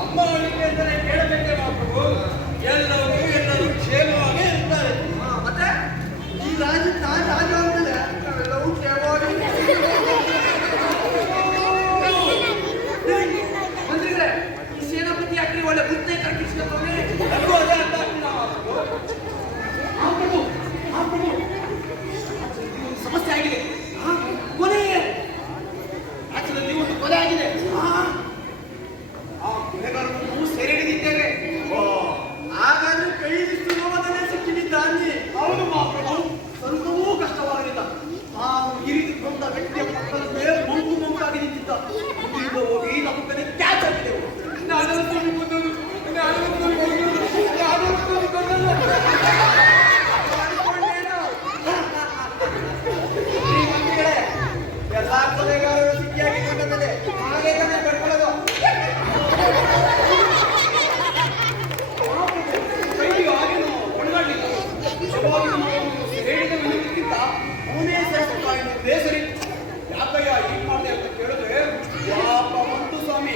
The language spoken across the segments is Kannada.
ಅಮ್ಮ ಅವಳಿಗೆ ಅಂದರೆ ಕೇಳಬೇಕೆ ಮಹಾಪ್ರಭು. ಎಲ್ಲರೂ ಕ್ಷೇಮವಾಗಿ ಇರ್ತಾರೆ. ಮತ್ತೆ ಈ ರಾಜ ಆದ್ಮೇಲೆ ನಾವೆಲ್ಲವೂ ಕ್ಷೇಮವಾಗಿ ಮಂತ್ರಿಗಳೇ, ಈ ಸೇನಾಪತಿ ಅಗ್ರಿ ಒಳ್ಳೆ ಬುದ್ಧಿ ಕಟ್ಟಿಸ್ಕೊಂಡವನೇ. ನನಗೂ ಅದೇ ಅರ್ಥ ಆಗ್ತಿಲ್ಲ ಮಹಾಪ್ರಭು. ಸಮಸ್ಯೆ ಆಗಿದೆ. ಕೊನೆ ರಾಜ್ಯದಲ್ಲಿ ಒಂದು ಕೊಲೆ ಆಗಿದೆ. ಆ ಕೊಲೆಗಾರರನ್ನು ಸೆರೆ ಹಿಡಿದಿದ್ದೇವೆ. ಹಾಗಾದ್ರೆ ಕೈಲಿಷ್ಟು ನೋವನ್ನೇ ಸಿಕ್ಕಿದ್ದಾನೆ. ಹೌದು ಮಹಾಪ್ರಭು. ಸ್ವಲ್ಪವೂ ಕಷ್ಟವಾಗಲಿಲ್ಲ. ನಾವು ಇರಿದುಕೊಂಡ ವ್ಯಕ್ತಿಯ ಪಕ್ಕದಲ್ಲೇ ಮಂಕಾಗಿ ನಿಂತಿದ್ದ. ಈಗ ಹೋಗಿ ನಮ್ಮ ಕಡೆ ಕ್ಯಾಚ್ ಹಾಕಿದೆವು. ಎಲ್ಲಾ ಕೊಲೆಗಾರರು ಸಿಕ್ಕಿಯಾಗಿಕೊಂಡ ಮೇಲೆ ಹಾಗೆ ತಾನೇ ಪಡ್ಕೊಳ್ಳೋದು. ಕೈಗೆ ಹಾಗೇನು ಹೊಡೆದಾಡಲಿಲ್ಲ. ಹೇಳಿದ ವಿನೋದಕ್ಕಿಂತ ಅವನೇ ಶ್ರೇಷ್ಠ ಎಂದು ಬೇಸರಿ. ಯಾಕಯ್ಯ ಹೀಗೆ ಮಾಡಿದೆ ಅಂತ ಕೇಳಿದ್ರೆ ಪಾಪ ಮಂಟು ಸ್ವಾಮಿ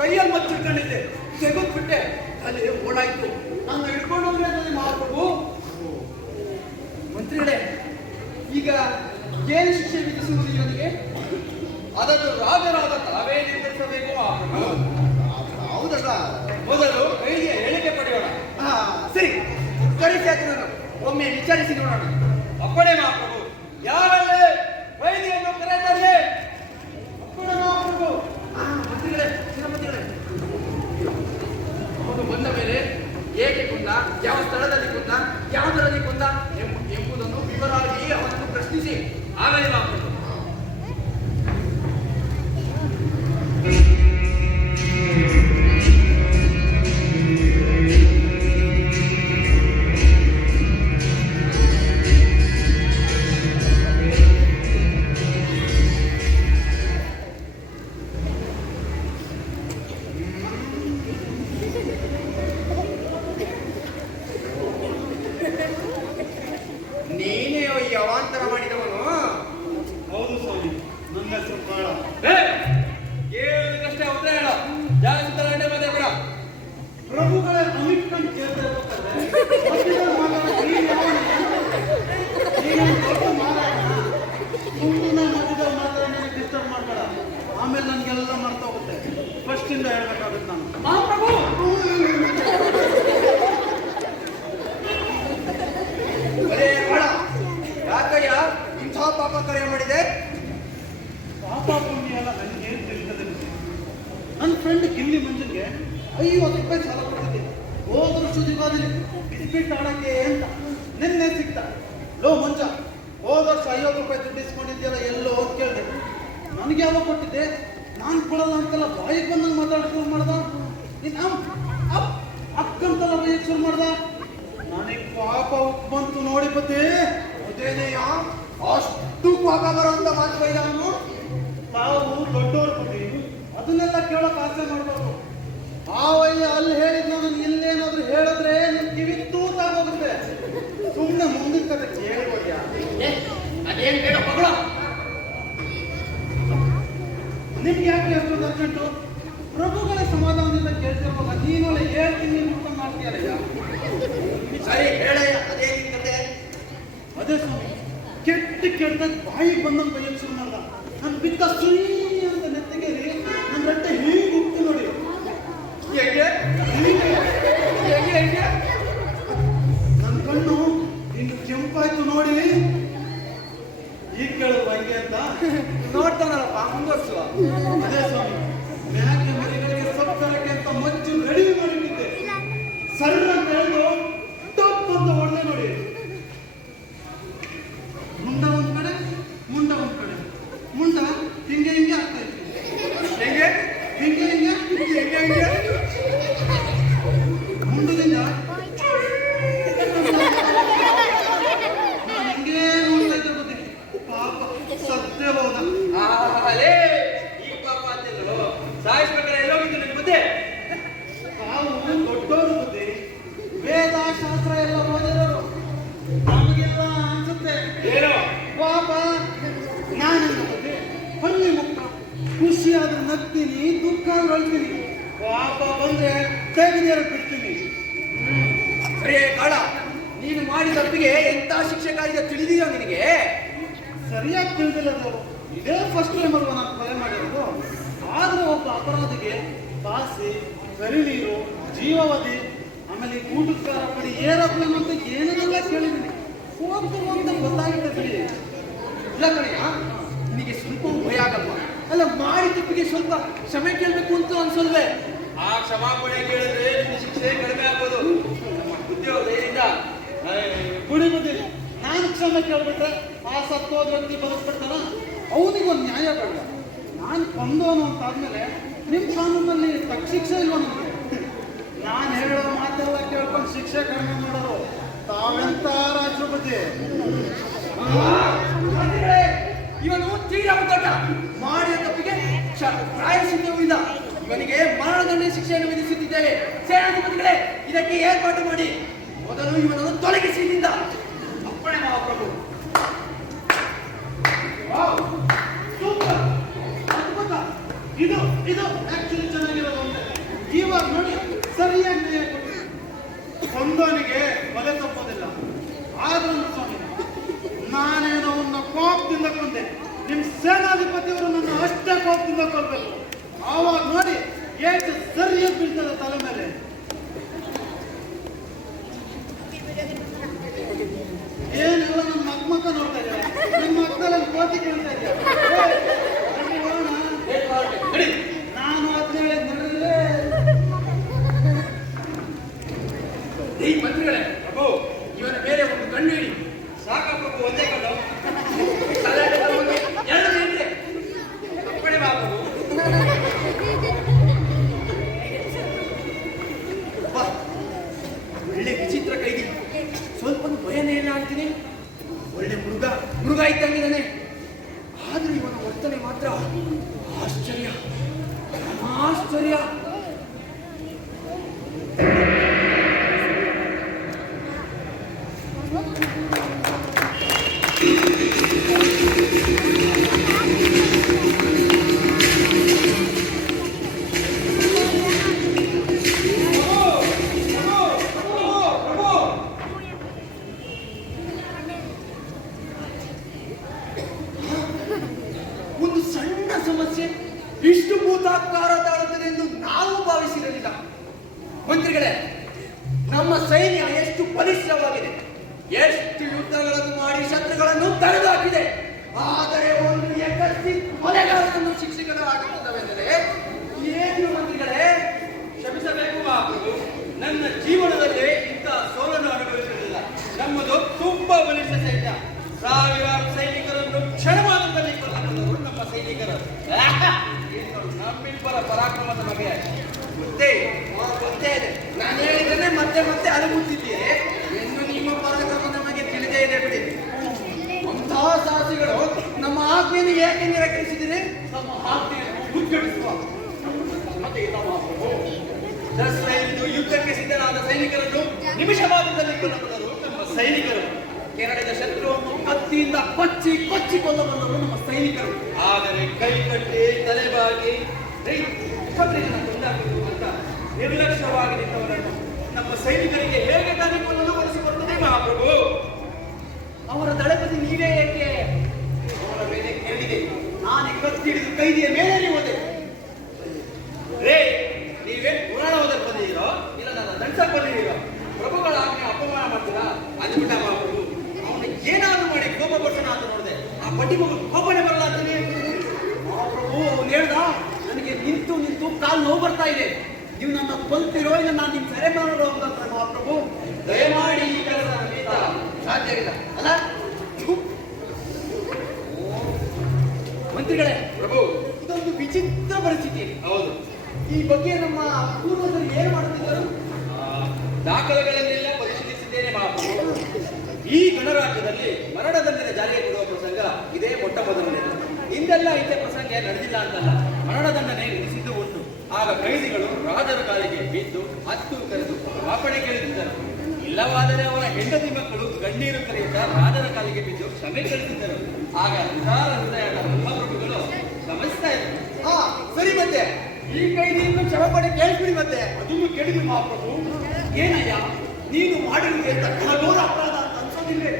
ಕೈಯಲ್ಲಿ ಮಚ್ಚಿಟ್ಕೊಂಡಿದ್ದೆ, ತೆಗೆದ್ಬಿಟ್ಟೆ. ಅಲ್ಲಿ ಓಡಾಯ್ತು. ನಾನು ಹಿಡ್ಕೊಂಡು ಹೋದ್ರೆ ಮಹಾಪ್ರಭು. ಮಂತ್ರಿಗಳೇ, ಈಗ ಏನು ಶಿಕ್ಷೆ ವಿಧಿಸುವುದು ಇವನಿಗೆ? ಅದನ್ನು ರಾಜರಾದ ತಾವೇ ನಿರ್ಧರಿಸಬೇಕು ಮಹಾಪ್ರಭು. ಹೌದಲ್ಲ? ಮೊದಲು ಕೈಗೆ ಹೇಳಿಕೆ ಪಡೆಯೋಣ. ಸರಿ, ಕಳಿಸಿ ಅದನ್ನು ಒಮ್ಮೆ ವಿಚಾರಿಸಿ ನೋಡೋಣ. ಅಪ್ಪಣೆ ಮಹಾಪ್ರಭು. ಯಾರಲ್ಲೇ ವೈದ್ಯವನ್ನು ಕರೆದರೆ ಅಪ್ಪಣೆ ಮಹಾಪ್ರಭು. ಮಂತ್ರಿಗಳೇ, ಸೇನಾಪತಿಗಳೇ, ಅವನು ಬಂದ ಮೇಲೆ ಏಕೆ ಕೊಂದ, ಯಾವ ಸ್ಥಳದಲ್ಲಿ ಕೊಂದ, ಯಾವುದರಲ್ಲಿ ಕೊಂದ ಎಂಬುದನ್ನು ವಿವರವಾಗಿ ಅವನನ್ನು ಪ್ರಶ್ನಿಸಿ. ಆಗಲಿ ಮಹಾಪ್ರಭು. ನೀನೇ ಈ ಅವಾಂತರ ಮಾಡಿದವನು? ಹೌದು ಸ್ವಾಮಿ, ನನ್ನ ಹೆಸರು ಪ್ರಾಣ. ಕೇಳೋದಕ್ಕಷ್ಟೇ ಉತ್ತರ ಹೇಳ. ಜಾಸ್ತಿ ತಲಾಟೆ ಮತ್ತೆ ಬೇಡ. ಪ್ರಭುಗಳೇ ಅಮಿಟ್ಕೊಂಡು ಕೇಳ್ತಾ ಇರ್ಬೇಕಾದ್ರೆ ಮಧ್ಯದಲ್ಲಿ ಮಾತಾಡಿ ಡಿಸ್ಟರ್ಬ್ ಮಾಡ್ಬೇಡ. ಆಮೇಲೆ ನನಗೆಲ್ಲ ಮರ್ತ ಹೋಗುತ್ತೆ. ಫಸ್ಟ್ ಇಂದ ಹೇಳ್ಬೇಕಾಗುತ್ತೆ ನಾನು. ಮಹಾಪ್ರಭು, ಬರೇ ಬೇಡ. ಯಾಕಯ್ಯ ಇಂಥ ಪಾಪ ಕರೆ ಮಾಡಿದೆ? ಪಾಪ ಪುಣ್ಯ ಎಲ್ಲ ನನಗೆ ಏನು ತಿಳಿಸದೆ. ನನ್ನ ಫ್ರೆಂಡ್ ಗಿಲ್ಲಿ ಮಂಜನ್ಗೆ 50 ರೂಪಾಯಿ ಸಾಲ ಕೊಡ್ತಿದ್ದೆ. ಹೋದ ವರ್ಷ ದಿವಾದಲ್ಲಿ ಬಿಸ್ಕೆಟ್ ಆಡಕ್ಕೆ ಅಂತ ನಿನ್ನೆ ಸಿಗ್ತ. ಲೋ ಮಂಜ, ಹೋದ ವರ್ಷ 50 ರೂಪಾಯಿ ದುಡ್ಡು ಇಸ್ಕೊಂಡಿದ್ಯಲ್ಲ, ಎಲ್ಲೋ ಹೋಗಿ ಕೇಳಿದೆ. ನನಗೆ ಯಾವಾಗ ಕೊಟ್ಟಿದ್ದೆ? ನಾನು ಕೊಡಲ್ಲ ಅಂತೆಲ್ಲ ಬಾಯಿಗೆ ಬಂದಂಗೆ ಮಾತಾಡೋಕೆ ಶುರು ಮಾಡ್ದ. ಇನ್ನು ಅಕ್ಕಂತೆಲ್ಲ ಬೈಯಕ್ಕೆ ಶುರು ಮಾಡ್ದ. ನನಗೆ ಪಾಪ ಬಂತು ನೋಡಿ ಬದ್ದೆ. ಅದೇನೆಯ ಅಷ್ಟು ಪಾಪ ಬರೋಂತ ಮಾತು ಬೈದ ಅವನು? ನಾವು ದೊಡ್ಡವರು ಬುದ್ಧಿ, ಅದನ್ನೆಲ್ಲ ಕೇಳೋಕೆ ಆಸೆ ಮಾಡ್ಬಾರ್ದು. ಆವಯ್ಯ ಅಲ್ಲಿ ಹೇಳಿದ್ ನಾನು ಇಲ್ಲೇನಾದ್ರೂ ಹೇಳಿದ್ರೆ ನಿನ್ ಕಿವಿ ತೂತಾಗೋಗುತ್ತೆ. ಸುಮ್ಮನೆ ಮುಂದಿನ ಕತೆ ಕೇಳ್ಬೋದ್ಯ? ಅದೇನು ಬೇಡ ಮಗಳ. ನಿಮ್ಗೆ ಯಾಕೆ ಎಷ್ಟೊಂದು ಅರ್ಜೆಂಟು? ಪ್ರಭುಗಳ ಸಮಾಧಾನದಿಂದ ಕೇಳ್ತಿರುವಾಗ ನೀನೊಳ್ಳೆ ಹೇಳ್ತೀನಿ ಅಂತ ಮಾಡ್ತೀಯಲ್ಲ. ಸರಿ ಹೇಳಯ್ಯ, ಅದೇನು ಕತೆ? ಅದೇ ಸ್ವಾಮಿ, ಕೆಟ್ಟ ಬಾಯಿಗೆ ಬಂದಂಗೆ ಬೈಯಕ್ಕೆ ಶುರು ಮಾಡ್ದ. ನಾನು ಬಿದ್ದ ಸುಳ್ಳಿ ಅಂತ ನೆತ್ತಿಗೆರಿ ನನ್ನ ರಟ್ಟೆ ಹೀಗೆ ಉಕ್ತು ನೋಡಿ. ಹೇಗೆ ಹೇಗೆ ಹೇಗೆ? ನನ್ನ ಕಣ್ಣು ಇನ್ನು ಕೆಂಪಾಯ್ತು ನೋಡಿ. ಈಗ ಕೇಳುವ ಹಂಗೆ ಅಂತ ನೋಡ್ತಾನಲ್ಲಪ್ಪ, ಮುಂದುವರ್ಸುವ. ಅದೇ ಸ್ವಾಮಿ, ಮ್ಯಾಕೆ ಮರಿಗಳಿಗೆ ಸತ್ತರಕ್ಕೆ ಅಂತ ಮಚ್ಚು ರೆಡಿ ಮಾಡಿಟ್ಟಿದ್ದೆ. ಸರ್ರ ಅಂತ ಹೇಳ್ದು ಟಪ್ ಅಂತ ಹೊಡೆದೆ ನೋಡಿ. ಮುಂಡ ಒಂದ್ ಕಡೆ, ಮುಂಡ ಒಂದ್ ಕಡೆ. ಮುಂಡ ಹಿಂಗೆ ಹಿಂಗೆ ಆಗ್ತಾ ಇತ್ತು. ಹೆಂಗೆ ಹಿಂಗೆ ಹಿಂಗೆ ಹೆಂಗೆ ಹೆಂಗೆ? ಮುಂಡದಿಂದ ಹಿಂಗೆ ನೋಡ್ತಾ ಇದ್ದ ಗೊತ್ತಿ. ಪಾಪ ಸತ್ಯ ಹೋದ. ಅಲೇ ಈ ಪಾಪ ಅಂತಿದ್ರು ಸಾಯಿಸ್ಬೇಕಾದ್ರೆ ಎಲ್ಲೋಗಿದ್ದು ನಿನ್ ಬುದ್ಧಿ? ನಾವು ದೊಡ್ಡವರು ಬುದ್ಧಿ, ವೇದ ಶಾಸ್ತ್ರ ಎಲ್ಲ ಓದಿರೋರು. ನಮಗೆಲ್ಲ ಅನ್ಸುತ್ತೆ ಏನು ಪಾಪ ನಾನು ಬುದ್ಧಿ ಹೊಳ್ಳಿ ಮುಖ. ಖುಷಿಯಾದ್ರೂ ನಗ್ತೀನಿ, ದುಃಖ ಅಳ್ತೀನಿ. ಪಾಪ ಬಂದ್ರೆ ತೆಗೆದೇರು ಬಿಡ್ತೀನಿ. ಸರಿಯೇ ಕಾಳ, ನೀನು ಮಾಡಿದ ತಪ್ಪಿಗೆ ಎಂತ ಶಿಕ್ಷೆ ಕಾಯ್ದೆ ತಿಳಿದೀಯೋ ನಿನಗೆ? ಸರಿಯಾಗಿ ತಿಳಿದಿಲ್ಲ ಅವರು. ಇದೇ ಫಸ್ಟ್ ಟೈಮ್ ಅಲ್ವಾ ನಾನು ಕೊಲೆ ಮಾಡಿರೋದು. ಆದ್ರೂ ಒಬ್ಬ ಅಪರಾಧಿಗೆ ಪಾಸಿ, ಕರಿನೀರು, ಜೀವಾವಧಿ, ಆಮೇಲೆ ಕೂಟುಕಾರ ಪಡಿ ಏರೋಪ್ಲೇನ್ ಅಂತ ಏನೇನೆಲ್ಲ ಕೇಳಿದ್ದೀನಿ. ಹೋಗ್ತಾ ಹೋಗ್ತಾ ಗೊತ್ತಾಗಿದೆ ಬಿಡಿ. ಇಲ್ಲ ಕಣಯ್ಯ, ನಿನಗೆ ಸ್ವಲ್ಪ ಭಯ ಆಗಲ್ವಾ? ಅಲ್ಲ, ಮಾಡಿ ತಪ್ಪಿಗೆ ಸ್ವಲ್ಪ ಕ್ಷಮೆ ಕೇಳಬೇಕು ಅಂತ ಅನ್ಸಲ್ವೇ? ಆ ಕ್ಷಮಾಪಣೆ ಕೇಳಿದ್ರೆ ನಿನ್ನ ಶಿಕ್ಷೆ ಕಡಿಮೆ ಆಗ್ಬೋದು. ನಮ್ಮ ಉದ್ಯೋಗ ಧೈರ್ಯದಿಂದ ಗುಡಿ ಬುದ್ಧಿಲ್ಲ. ನಾನು ಕ್ಷಮೆ ಕೇಳ್ಬಿಟ್ರೆ ಆ ಸತ್ತೋದ ವ್ಯಕ್ತಿ ಬದುಕ್ಬಿಡ್ತಾನ? ಅವನಿಗೊಂದು ನ್ಯಾಯ ಬೇಡ. ನಾನು ಕೊಂದವನು ಅಂತಾದ್ಮೇಲೆ ನಿಮ್ಮ ಕಾನೂನಲ್ಲಿ ತಕ್ಕ ಶಿಕ್ಷೆ ಇಲ್ವ ನನಗೆ? ನಾನು ಹೇಳೋ ಮಾತೆಲ್ಲ ಕೇಳ್ಕೊಂಡು ಶಿಕ್ಷೆ ಕಡಿಮೆ ಮಾಡೋರು ತಾವೆಂತ ರಾಷ್ಟ್ರಪತಿ? ಇವನು ತೀರಾ ಉದ್ದಟ. ಮಾಡಿದ ತಪ್ಪಿಗೆ ಪ್ರಾಯಶ್ಚಿತ್ತವೂ ಇಲ್ಲ. ಇವನಿಗೆ ಮರಣದಂಡ ಶಿಕ್ಷೆಯನ್ನು ವಿಧಿಸುತ್ತಿದ್ದೇವೆ. ಸೇನಾಧಿಪತಿಗಳೇ, ಇದಕ್ಕೆ ಏರ್ಪಾಟು ಮಾಡಿ. ಮೊದಲು ಇವನನ್ನು ತೊಲಗಿಸಿ ಇಲ್ಲಿಂದ. ಅಪ್ಪಣೆ ಮಹಾಪ್ರಭು. ಸೂಪರ್, ಅದ್ಭುತ. ಇದು ಇದು ಆಕ್ಚುಲಿ ಚೆನ್ನಾಗಿರೋದು ಅಂದ್ರೆ ಇವಾಗ ನೋಡಿ ಸರಿಯಾಗಿ ನ್ಯಾಯ ಕೊಟ್ಟಿದೆ. ಕೊಂದವನಿಗೆ ಕೊಲೆ ತಪ್ಪೋದಿಲ್ಲ. ಆದ್ರೂ ಸ್ವಾಮಿ, ನಾನೇನೋ ಅವನ್ನ ಕೋಪದಿಂದ ಕೊಂದೆ. ನಿಮ್ ಸೇನಾಧಿಪತಿಯವರು ನನ್ನ ಅಷ್ಟೇ ಕೋಪದಿಂದ ಕೊಲ್ಬೇಕು. ಆವಾಗ ನೋಡಿ ಏಕೆ ಸರಿಯಾಗಿ ಬೀಳ್ತದೆ ತಲೆ ಮೇಲೆ. ಏನಿಲ್ಲ, ನನ್ನ ಮಕ್ಕ ನೋಡ್ತಾ ಇದ್ದಾರೆ. ನಿಮ್ಮ ಮಕ್ಕಳಲ್ಲಿ ಕೋತಿ ಕೇಳ್ತಾ ಇದ್ಯಾ? ನಾನು ಅದ್ನೇ ನಡೆದಿಲ್ಲ. ಈ ಮಂತ್ರಿಗಳೇ, ಪ್ರಭು, ಇವನ ಮೇಲೆ ಒಂದು ಕಣ್ಣು ಇಡಿ. ಸಾಕ ಪ್ರಭು, ಒಂದೇ ಕಲ್ಲು. ಎರಡು ನೀಡಿದೆ. ಅಪ್ಪಣೆ ಮಹಾಪ್ರಭು. ಒಳ್ಳೆ ವಿಚಿತ್ರ ಕೈದಿ. ಸ್ವಲ್ಪ ಭಯನೇ ಇಲ್ಲ ಅಂತೀನಿ. ಒಳ್ಳೆ ಮೃಗ ಇದ್ದಂಗಿದ್ದಾನೆ. ಆದ್ರೂ ಇವನ ವರ್ತನೆ ಮಾತ್ರ ಆಶ್ಚರ್ಯ, ಆಶ್ಚರ್ಯ. ಒಂದು ಸಣ್ಣ ಸಮಸ್ಯೆ ಇಷ್ಟು ಭೂತಾಕಾರ ತಾಳುತ್ತದೆ ಎಂದು ನಾವು ಭಾವಿಸಿರಲಿಲ್ಲ. ಮಂತ್ರಿಗಳೇ, ನಮ್ಮ ಸೈನ್ಯ ಎಷ್ಟು ಬಲಿಷ್ಠವಾಗಿದೆ, ಎಷ್ಟು ಯುದ್ಧಗಳನ್ನು ಮಾಡಿ ಶತ್ರುಗಳನ್ನು ತಡೆದಾಕಿದೆ. ಆದರೆ ಒಂದು ಯಕಸ್ಸಿ ಕೊಲೆಗಾರರನ್ನು ಶಿಕ್ಷೆಗಳಾಗುತ್ತವೆಂದರೆ ಏನು ಮಂತ್ರಿಗಳೇ? ಕ್ಷಮಿಸಬೇಕು ಮಹಾಪ್ರಭು, ನನ್ನ ಜೀವನದಲ್ಲಿ ಇಂಥ ಸೋಲನ್ನು ಅನುಭವಿಸಲಿಲ್ಲ. ನಮ್ಮದು ತುಂಬಾ ಬಲಿಷ್ಠ ಸೈನ್ಯ. ಸಾವಿರಾರು ಸೈನಿಕರನ್ನು ಕ್ಷಣಮಾತ್ರದಲ್ಲಿ ಕೊಲ್ಲಬಲ್ಲವರು ನಮ್ಮ ಸೈನಿಕರು. ಇದು ನಮ್ಮಿಬ್ಬರ ಪರಾಕ್ರಮದ ಬಗ್ಗೆ ಗೊತ್ತೇ ಇದೆ. ನಾನು ಹೇಳಿದ್ರೆ ಮತ್ತೆ ಮತ್ತೆ ಅಲುಗುತ್ತಿದ್ದೀರಿ. ಇನ್ನು ನಿಮ್ಮ ಪರಾಕ್ರಮ ನಮಗೆ ತಿಳಿದೇ ಇದೆ ಬಿಡಿ. ಅಂತಹ ಸಾಹಸಿಗಳು ನಮ್ಮ ಆಜ್ಞೆಯನ್ನು ಏಕೆ ನಿರಾಕರಿಸಿದಿರಿ? ನಮ್ಮ ಆಜ್ಞೆಯನ್ನು ಉದ್ಘಾಟಿಸುವ ಮತ್ತೆ ಇಲ್ಲ ಮಹಾಪ್ರಭು. ದಸರೆಂದು ಯುದ್ಧಕ್ಕೆ ಸಿದ್ಧರಾದ ಸೈನಿಕರನ್ನು ನಿಮಿಷ ಮಾತ್ರದಲ್ಲಿ ಕೊಲ್ಲಬಲ್ಲರು ನಮ್ಮ ಸೈನಿಕರು. ಕೆರಳಿದ ಶತ್ರುವನ್ನು ಕತ್ತಿಯಿಂದ ಕೊಚ್ಚಿ ಕೊಚ್ಚಿ ಕೊಲ್ಲಬಲ್ಲವರು ನಮ್ಮ ಸೈನಿಕರು. ಆದರೆ ಕೈ ಕಟ್ಟಿ ತಲೆಬಾಗಿ ಶತ್ರುವಿನ ಕೊಂದಾಕಲು ಅಂತ ನಿರ್ಲಕ್ಷ್ಯವಾಗಿ ನಿಂತವರನ್ನು ನಮ್ಮ ಸೈನಿಕರಿಗೆ ಹೇಗೆ ತಾನೇ ಕೊಲ್ಲಲು ಬರೆಸಿಕೊಡುತ್ತದೆ ಮಹಾಪ್ರಭು? ಅವರ ದಳಪತಿ ನೀವೇ ಏಕೆ? ಅವರ ಮೇಲೆ ಕೇಳಿದೆ. ನಾನೇ ಕತ್ತಿ ಹಿಡಿದು ಕೈದಿಯ ಮೇಲೆ ಹೋದೆ. ರೇ, ನೀವೇ ಪುರಾಣ ಓದಕ್ಕೆ ಬಂದಿದ್ದೀರೋ ಇಲ್ಲ ನನ್ನ ದಂಡಕ್ಕೆ ಬಂದಿದ್ದೀರೋ? ಪ್ರಭುಗಳ ಆಜ್ಞೆ ಅಪಮಾನ ಮಾಡ್ತೀರಾ? ಅದು ಬಿಟ್ಟ ಮಹಾಪ್ರಭು, ಅವನು ಏನಾದ್ರು ಮಾಡಿ ಕೋಪ ಪಡ್ಸೋಣ ಅಂತ ನೋಡಿದೆ. ಆ ಪಟ್ಟಿ ಮಗು ಕೋಪನೆ ಬರಲ್ಲ ಅಂತಾನೆ. ಮಹಾಪ್ರಭು ಅವನು ಹೇಳ್ದ, ನನಗೆ ನಿಂತು ನಿಂತು ಕಾಲು ನೋವು ಬರ್ತಾ ಇದೆ. ನೀವು ನನ್ನ ಕೊಲ್ತಿರೋ ಇಲ್ಲ ನಾನು ನಿಮ್ಮ ಸೆರೆ ಮಾಡೋರು ಅಂತ. ಮಹಾಪ್ರಭು ದಯಮಾಡಿ ಈ ಕೆಲಸ ಖಂಡಿತ ಸಾಧ್ಯವಿಲ್ಲ ಅಲ್ಲ? ಮಂತ್ರಿಗಳೇ, ಪ್ರಭು. ಇದೊಂದು ವಿಚಿತ್ರ ಪರಿಸ್ಥಿತಿ. ಹೌದು. ಈ ಬಗ್ಗೆ ನಮ್ಮ ಪೂರ್ವಜರು ಏನು ಮಾಡುತ್ತಿದ್ದರು? ದಾಖಲೆಗಳನ್ನೆಲ್ಲ ಪರಿಶೀಲಿಸಿದ್ದೇನೆ ಮಹಾಪ್ರಭು. ಈ ಗಣರಾಜ್ಯದಲ್ಲಿ ಮರಣದಂಡನೆ ಜಾರಿಗೆ ಕೊಡುವ ಪ್ರಸಂಗ ಇದೇ ಮೊಟ್ಟ ಮೊದಲನೇದು. ಹಿಂದೆಲ್ಲ ಇಂಥ ಪ್ರಸಂಗ ನಡೆದಿಲ್ಲ ಅಂತಲ್ಲ, ಮರಣದಂಡನೆ ವಿಧಿಸಿದ್ದು ಉಂಟು. ಆಗ ಕೈದಿಗಳು ರಾಜರ ಕಾಲಿಗೆ ಬಿದ್ದು ಹತ್ತು ಕರೆದು ಕ್ಷಮಾಪಣೆ ಕೇಳುತ್ತಿದ್ದರು. ಇಲ್ಲವಾದರೆ ಅವರ ಹೆಂಡತಿ ಮಕ್ಕಳು ಗಣ್ಣೀರು ಕರೆಯುತ್ತಾ ರಾಜರ ಕಾಲಿಗೆ ಬಿದ್ದು ಕ್ಷಮೆ ಕೇಳುತ್ತಿದ್ದರು. ಆಗ ಉದಾರ ಹೃದಯದ ಮಹಾಪ್ರಭುಗಳು ಕ್ಷಮಿಸ್ತಾ ಇದ್ದರು. ಸರಿ, ಮತ್ತೆ ಈ ಕೈದಿಯನ್ನು ಕ್ಷಮೆ ಪಡೆ ಕೇಳ್ಬಿಡಿ ಮತ್ತೆ. ಅದನ್ನು ಕೇಳಿದ್ವಿ ಮಹಾಪ್ರಭು. ಏನಯ್ಯ ನೀನು ಮಾಡಿರುವೆ ಘೋರ ಅಪರಾಧ ಅಂತ ಅನ್ಸೋದಿಲ್ವೇ?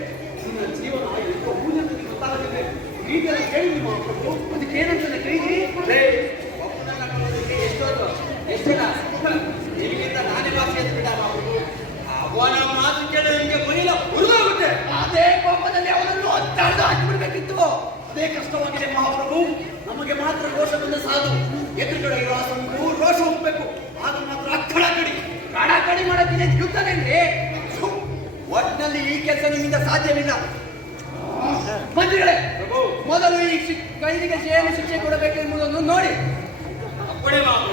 ನಿನ್ನ ಜೀವನ ಎಷ್ಟೋ ಮೂಲ್ಯ ಗೊತ್ತಾಗೋದಿಲ್ವೇ? ಈಗೆಲ್ಲ ಕೇಳಿದ್ವಿ ಮಹಾಪ್ರಭು. ಅದಕ್ಕೇನಂತಾನೆ ಕೈದಿ? ಒಬ್ಬನನ್ನ ಕೊಡೋದಕ್ಕೆ ಎಷ್ಟು ಜನ ನಿಮಗಿಂತ ನಾನೇ ವಾಸಿ ಅಂತ ಬಿಟ್ಟ ಅವನ ಮಾತು ಕೇಳಿ ನಿಮಗೆ ಮೈಲ ಹುರಿದೋಗುತ್ತೆ. ಅದೇ ಕೋಪದಲ್ಲಿ ಅವನನ್ನು ಒತ್ತಾಡ ಹಾಕಿಬಿಡ್ಬೇಕಿತ್ತು. ಅದೇ ಕಷ್ಟವಾಗಿದೆ ಮಹಾಪ್ರಭು. ನಮಗೆ ಮಾತ್ರ ರೋಷ ಬಂದ ಸಾಧು. ಎದುರುಗಡೆ ಇರುವ ಸಂಘವು ರೋಷ ಹೋಗ್ಬೇಕು. ಆಗ ಮಾತ್ರ ಅಕ್ಕಳ ಕಡಿ ಕಡಿ ಮಾಡೋದಿದೆ ಯುದ್ಧವೇನ್ರಿ? ಒಟ್ಟಿನಲ್ಲಿ ಈ ಕೆಲಸ ನಿಮ್ಮಿಂದ ಸಾಧ್ಯವಿಲ್ಲ. ಮಂತ್ರಿಗಳೇ, ಮೊದಲು ಈ ಕೈದಿಗೆ ಏನು ಶಿಕ್ಷೆ ಕೊಡಬೇಕೆಂಬುದನ್ನು ನೋಡಿ. ಅಪ್ಪಣೆ ಮಾತು.